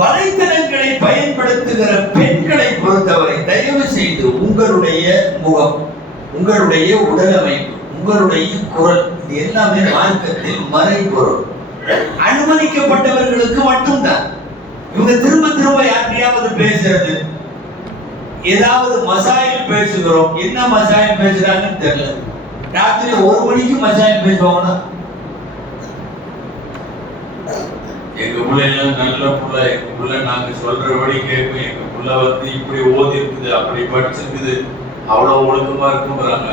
வலைத்தளங்களை பயன்படுத்துகிற பெண்களை பொறுத்தவரை தயவு செய்து உங்களுடைய முகம், உங்களுடைய உடல் அமைப்பு, உங்களுடைய குரல், இது எல்லாமே மார்க்கத்தில் மறைபொருள். அனுமதிக்கப்பட்டவர்களுக்கு மட்டும்தான். இவங்க திரும்ப திரும்ப யாரையாவது பேசுறது, ஏதாவது மசாயில் பேசுகிறோம், என்ன மசாயில் பேசுறாங்கன்னு தெரியல. ராத்திரி 1 மணிக்கு மசாயில் பேசுவாங்கன்னா எங்க பிள்ளைலாம் நல்ல புள்ள, எங்க புள்ள நாங்க சொல்றபடி கேட்கும், எங்க புள்ள வந்து இப்படி ஓதி இருக்குது, அப்படி படிச்சிருக்குது, அவ்வளவு ஒழுக்கமா இருக்குங்கிறாங்க.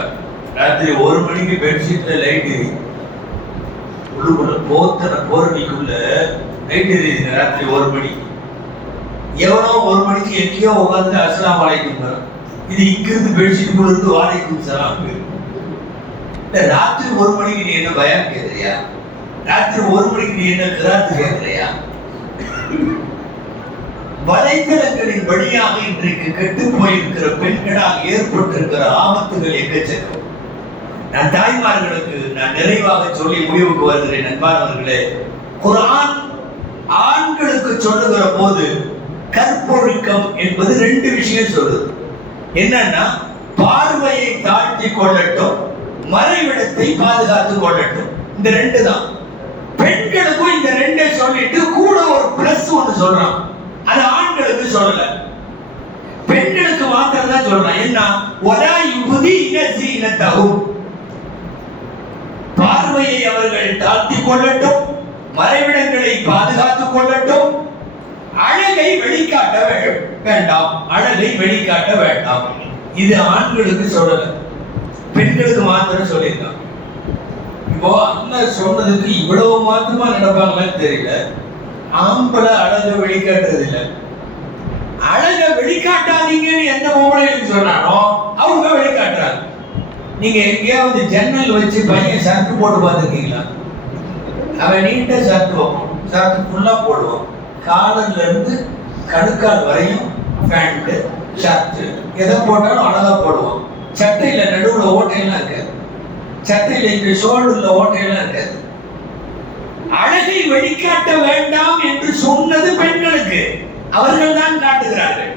ராத்திரி 1 மணிக்கு பெட்ஷீட்ல லைட் எரியுது, உள்ளுக்குள்ள போத்தன போரணிக்குள்ள லைட் எரியுது. ராத்திரி 1 மணிக்கு எவனோ 1 மணிக்கு எங்கேயோ உட்காந்து அஸ்ஸலாமு அலைக்கும். இது இங்கிருந்து பெட்ஷீட்டுக்குள்ள இருந்து வாழைக்கும் சலாம். ராத்திரி 1 மணிக்கு நீ என்ன பயம் கேட்கறியா? ராத்திரி 1 மணிக்கு நீ என்ன கிராத்து கேட்கறியா? வலைத்தளங்களின் வழியாக இன்றைக்கு கெட்டு போயிருக்கிற பெண்களால் ஏற்பட்டிருக்கிற ஆபத்துகள் எக்கச்சக்கம். நான் தாய்மார்களுக்கு நான் நிறைவாக சொல்லி முடிவுக்கு வருகிறேன். நண்பானவர்களே, குர்ஆன் ஆண்களுக்கு சொல்லுகிற போது கற்பொழுக்கம் என்பது 2 விஷயம் சொல்லுது. என்னன்னா, பார்வையை தாழ்த்தி கொள்ளட்டும், மறைவிடத்தை பாதுகாத்துக் கொள்ளட்டும். இந்த 2 தான். பெண்களுக்கும் இந்த 2 சொல்லிட்டு கூட ஒரு பிளஸ் ஒன்று சொல்றான். அது ஆண்களுக்கு சொல்லல, பெண்களுக்கு மாத்திரம் தான் சொல்றான். என்ன? வலா யுபதீன ஸீனத்தஹும், பார்வையை அவர்கள் தாழ்த்திக் கொள்ளட்டும், மறைவிடங்களை பாதுகாத்துக் கொள்ளட்டும், அழகை வெளிக்காட்ட வேண்டாம், அழகை வெளிக்காட்ட வேண்டாம். இது ஆண்களுக்கு சொல்லல, பெண்களுக்கு மாத்திரம் சொல்லியிருக்கான். இப்போ அண்ணன் சொன்னதுக்கு இவ்வளவு மாத்திரமா நடப்பாங்கன்னு தெரியல. ஆம்பளை அழகை வெளிக்காட்டுறது இல்லை. அழகை வெளிக்காட்டாதீங்கன்னு எந்த பொம்பளைகளுக்கு சொன்னானோ அவங்க வெளிக்காட்டுறாங்க. நீங்க எங்கேயாவது ஜன்னல் வச்சு பையன் ஷர்ட் போட்டு பார்த்துருக்கீங்களா? அவன் நீட்டா ஷர்ட் வைப்பான், ஷர்ட் ஃபுல்லா போடுவான், காலர்ல இருந்து கணுக்கால் வரையும் பேண்ட் ஷர்ட் எதை போட்டாலும் அழகா போடுவான். சட்டையில நடுவுல ஓட்டையெல்லாம் இருக்காது, சட்டையில இந்த ஷோல்டர்ல ஓட்டையெல்லாம் இருக்காது. அழகை வெளிக்காட்ட வேண்டாம் என்று சொன்னது பெண்களுக்கு, அவர்கள் தான் காட்டுகிறார்கள்.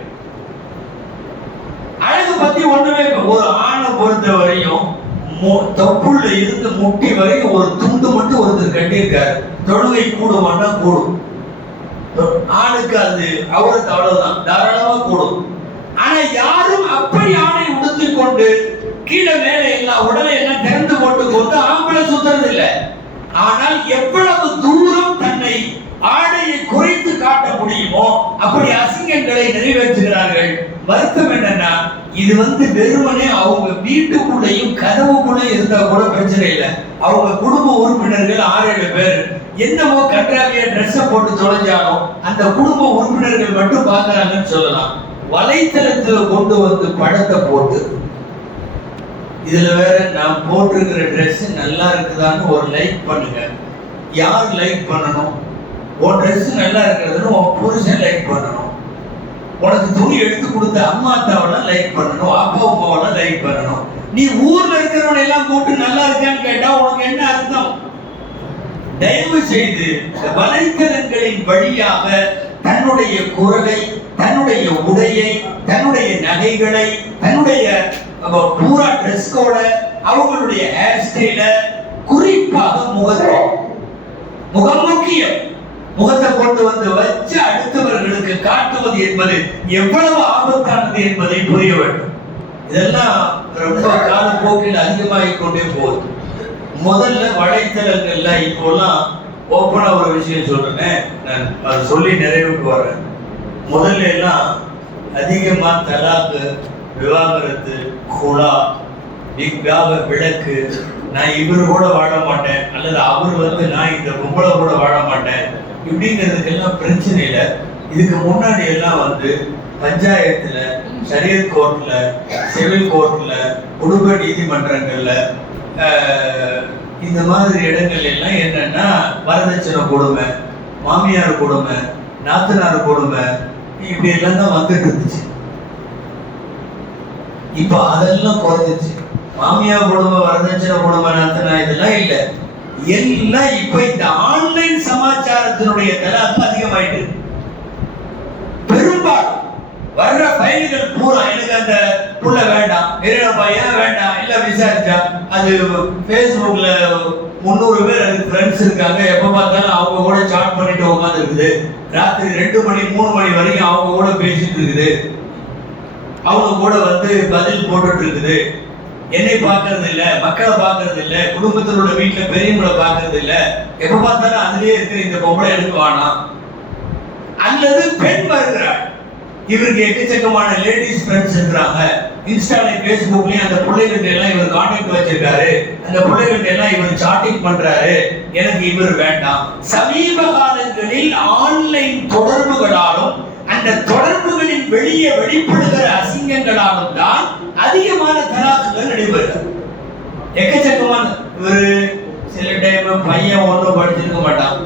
அழகு பத்தி ஒண்ணுமே. ஒரு ஆணை பொறுத்த வரையும் தொப்புள்ள இருந்து முட்டி வரையும் ஒரு துண்டு மட்டும் ஒருத்தர் கட்டியிருக்காரு. தொழுகை கூடுமான்னா கூடும். ஆணுக்கு அது அவருக்கு அவ்வளவுதான், தாராளமா கூடும். ஆனா யாரும் அப்படி ஆணை உடுத்திக் கொண்டு கீழே மேலே எல்லா உடலை எல்லாம் திறந்து போட்டு கொண்டு ஆம்பளை சுத்துறது இல்லை. ஆனால் எவ்வளவு தூரம் தன்னை ஆடையை குறைத்து காட்ட முடியுமோ அப்படி அசிங்கங்களை நிறைவேற்றுகிறார்கள். வருத்தம் என்னன்னா, இது வெறுமனே அவங்க வீட்டுக்குள்ளேயும் கதவுக்குள்ளே இருந்தா கூட பிரச்சனை இல்லை. அவங்க குடும்ப உறுப்பினர்கள் 6-7 பேர் என்னமோ கன்றாவிய ட்ரெஸ்ஸை போட்டு தொலைஞ்சாலும் அந்த குடும்ப உறுப்பினர்கள் மட்டும் பார்க்கறாங்கன்னு சொல்லலாம். வலைத்தளத்துல கொண்டு வந்து படத்தை போட்டு இதுல வேற நான் போட்டிருக்கிற ட்ரெஸ் நல்லா இருக்குதான்னு ஒரு லைக் பண்ணுங்க. யார் லைக் பண்ணணும்? உன் ட்ரெஸ் நல்லா இருக்கிறதுன்னு உன் புருஷன் லைக் பண்ணணும். உனக்கு துணி எடுத்து கொடுத்த அம்மா அத்தாவெல்லாம் லைக் பண்ணணும், அப்பா அம்மாவெல்லாம் லைக் பண்ணணும். நீ ஊர்ல இருக்கிறவனை எல்லாம் கூப்பிட்டு நல்லா இருக்கான்னு கேட்டா உனக்கு என்ன அர்த்தம்? தயவு செய்து வலைத்தளங்களின் வழியாக தன்னுடைய குரலை, தன்னுடைய உடையை, தன்னுடைய நகைகளை, தன்னுடைய பூரா ட்ரெஸ் கோட, அவங்களுடைய ஹேர் ஸ்டைல, குறிப்பாக முகம் முக்கியம். முகத்தை கொண்டு வந்து வச்சு அடுத்தவர்களுக்கு காட்டுவது என்பது எவ்வளவு ஆபத்தானது என்பதை புரிய வேண்டும். இதெல்லாம் ரொம்ப காலப்போக்கில் அதிகமாகிக் கொண்டே போகுது. முதல்ல வலைத்தளங்கள்ல இப்போலாம் ஓப்பனா ஒரு விஷயம் சொல்றேன், நான் அதை சொல்லி நிறைவுக்கு வரேன். முதல்ல எல்லாம் அதிகமா தலாக்கு, விவாகரத்து, குலா, விளக்கு, நான் இவர் கூட வாழ மாட்டேன், அல்லது அவர் நான் இந்த பொம்பளை கூட வாழ மாட்டேன் இப்படிங்கிறதுக்கெல்லாம் பிரச்சனை இல்லை. இதுக்கு முன்னாடி எல்லாம் பஞ்சாயத்துல, ஷரியத் கோர்ட்ல, சிவில் கோர்ட்ல, குடும்ப நீதிமன்றங்கள்ல, இந்த மாதிரி இடங்கள் எல்லாம் என்னன்னா வரதட்சணை கொடுமை, மாமியார் கொடுமை, நாத்தனார் கொடுமை, இப்படி எல்லாம் தான் வந்துட்டு இருந்துச்சு. இப்ப அதெல்லாம் குறைஞ்சிச்சு. மாமியார் கொடுமை, வரதட்சணை கொடுமை, நாத்தனா இதெல்லாம் இல்ல. எல்லாம் இப்ப இந்த ஆன்லைன் சமாச்சாரத்தினுடைய தலாக்கு அதிகமாயிட்டு. பெரும்பாலும் வர்ற ஃபைல்கள் பூரா எனக்கு அந்த புள்ள வேண்டாம், வேற பையன் வேண்டாம், இல்ல விசாரிச்சா அது Facebookல 300 பேர் எனக்கு ஃப்ரெண்ட்ஸ் இருக்காங்க, எப்ப பார்த்தாலும் அவங்க கூட சாட் பண்ணிட்டு உட்கார்ந்து இருக்குது. ராத்திரி 2 மணி 3 மணி வரைக்கும் அவங்க கூட பேசிட்டு இருக்குது, அவங்க கூட பதில் போட்டுட்டு இருக்குது. என்னை பார்க்கறது இல்ல, மக்களை பார்க்கறது இல்ல, குடும்பத்தினோட வீட்டுல பெரியவங்களை பார்க்கறது இல்ல, எப்ப பார்த்தாலும் அதுலயே இருக்கிற இந்த பொம்பளை எனக்கு வேணாம். அல்லது பெண் வருகிறாள், இவருக்கு எக்கச்சக்கமான லேடிஸ் ஃப்ரெண்ட்ஸ் இருக்கிறாங்க, இன்ஸ்டாலையும் பேஸ்புக்லயும் அந்த பிள்ளைகிட்ட எல்லாம் இவர் கான்டாக்ட் வச்சிருக்காரு, அந்த பிள்ளைகிட்ட எல்லாம் இவர் சாட்டிங் பண்றாரு, எனக்கு இவர் வேண்டாம். சமீப காலங்களில் ஆன்லைன் தொடர்புகளாலும் அந்த தொடர்புகளின் வெளியே வெளிப்படுகிற அசிங்கங்களாலும் தான் அதிகமான தலாக்குகள் நடைபெறுகிறது. எக்கச்சக்கமான ஒரு சில டைம் பையன் ஒன்றும் படிச்சிருக்க மாட்டான்,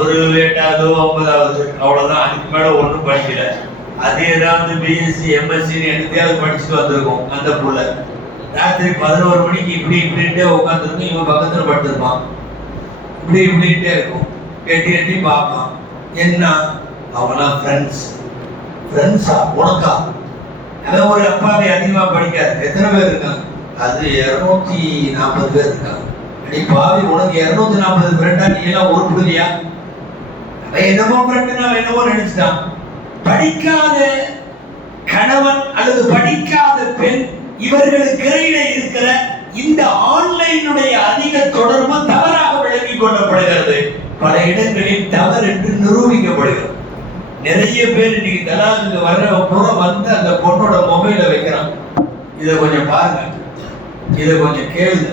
ஒரு 8வது 9வது அவ்வளவுதான், அதுக்கு மேல ஒன்றும் படிக்கல. அது ஏதாவது பிஎஸ்சி எம்எஸ்சி எடுத்தையாவது படிச்சுட்டு வந்திருக்கும். அந்த புள்ள ராத்திரி 11 மணிக்கு இப்படின்ட்டே உட்காந்துருக்கும், இவன் பக்கத்துல படுத்திருப்பான், இப்படின்ட்டே இருக்கும். எட்டி எட்டி பார்ப்பான், என்ன அவனா ஃப்ரெண்ட்ஸா உனக்கா? அதான் ஒரு அப்பாவை அதிகமா படிக்காது. எத்தனை பேர் இருக்காங்க? அது 240 பேர் இருக்காங்க. அடி பாவி, உனக்கு 240 ஃப்ரெண்டா? நீ எல்லாம் ஒரு புரியா? என்னமோ ஃப்ரெண்டு நான் என்னமோ நினைச்சிட்டான். படிக்காத கணவன் அல்லது படிக்காத பெண், இவர்களுக்கு இடையில இருக்கிற இந்த ஆன்லைனுடைய அதிக தொடர்பு தவறாக விளங்கிக் கொள்ளப்படுகிறது. பல இடங்களில் தவறு என்று நிரூபிக்கப்படுகிறது. நிறைய பேர் இன்னைக்கு தலாக்கு வர்ற புறம் அந்த பொண்ணோட மொபைல வைக்கிறான். இதை கொஞ்சம் பாருங்க, இதை கொஞ்சம் கேளுங்க,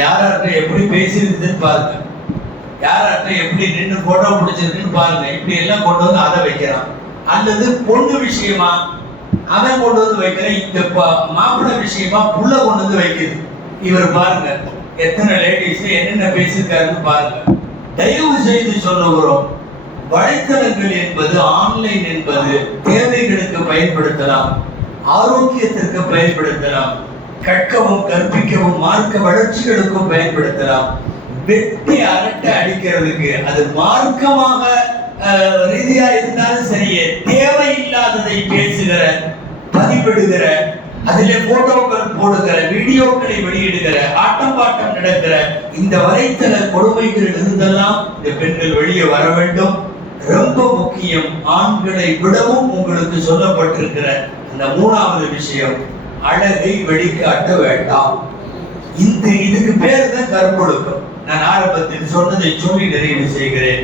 யார்கிட்ட எப்படி பேசியிருக்குதுன்னு பாருங்க, யார்கிட்ட எப்படி நின்று போட்டோ பிடிச்சிருக்குன்னு பாருங்க. இப்படி எல்லாம் கொண்டு வந்து அதை வைக்கிறான். அல்லது பொண்ணு விஷயமா அவன் கொண்டு வந்து வைக்கிறேன், இந்த மாப்பிள்ளை விஷயமா புள்ள கொண்டு வந்து வைக்குது. இவர் பாருங்க எத்தனை லேடிஸ் என்னென்ன பேசியிருக்காருன்னு பாருங்க. தயவு செய்து சொல்லுகிறோம், வலைத்தளங்கள் என்பது, ஆன்லைன் என்பது தேவைகளுக்கு பயன்படுத்தலாம், ஆரோக்கியத்திற்கு பயன்படுத்தலாம், கற்கவும் கற்பிக்கவும் மார்க்க வளர்ச்சிகளுக்கும் பயன்படுத்தலாம். வெட்டி அரட்டை அடிக்கிறதுக்கு அது மார்க்கமாக ரீதியா இருந்தாலும் சரியே, தேவையில்லாததை பேசுகிற, பதிவிடுகிற, அதிலே போட்டோக்கள் போடுகிற, வீடியோக்களை வெளியிடுகிற, ஆட்டம் பாட்டம் நடக்கிற இந்த வலைத்தள கொடுமைகள் இருந்தெல்லாம் இந்த பெண்கள் வெளியே வர வேண்டும். ரொம்ப முக்கியம், ஆண்களை விடவும் உங்களுக்கு சொல்லப்பட்டிருக்கிற அந்த 3வது விஷயம், அழகை வெளிக்காட்ட வேண்டாம். இதுக்கு பேர் தான் கற்பொழுக்கம். நான் ஆரம்பத்தில் சொன்னதை சொல்லி நிறைவு செய்கிறேன்.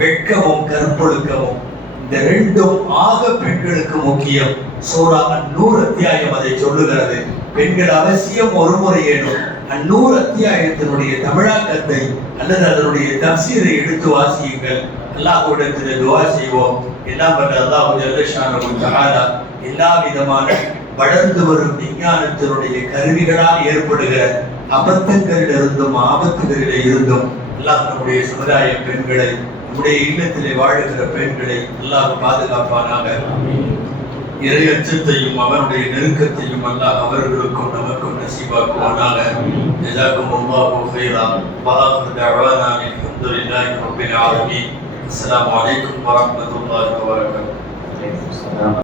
வெட்கமும் கற்பொழுக்கமும் இந்த 2ம் ஆக பெண்களுக்கு முக்கியம். சூரா அன்-நூர் அத்தியாயம் அதை சொல்லுகிறது. பெண்கள் அவசியம் ஒரு முறையேனும் அன்-நூர் அத்தியாயத்தினுடைய தமிழாக்கத்தை அல்லது அதனுடைய தஃசீரை எடுத்து வாசியுங்கள். அல்லாஹ்விடத்தில் துஆ செய்வோம். எல்லாம் வல்ல அல்லாஹ் ஜல்ல ஷானஹு தஆலா எல்லா விதமான வளர்ந்து வரும் விஞ்ஞானத்தினுடைய கருவிகளால் ஏற்படுகிற அபத்தங்களிலிருந்தும் ஆபத்துகளில் இருந்தும் அல்லாஹ் நம்முடைய சமுதாய பெண்களை நம்முடைய இல்லத்திலே வாழுகிற பெண்களை அல்லாஹ் பாதுகாப்பானாக. இறை அச்சத்தையும் அவனுடைய நெருக்கத்தையும் அல்லாஹ் அவர்களுக்கும் நமக்கும் நசீபாக்குவானாக. ஜஸாக்குமுல்லாஹு கைரா. வ ஆகிரு தஅவானா அல்ஹம்துலில்லாஹி ரப்பில் ஆலமீன். அஸ்ஸலாமு அலைக்கும் வரஹ்மத்துல்லாஹி வபரகாத்துஹு.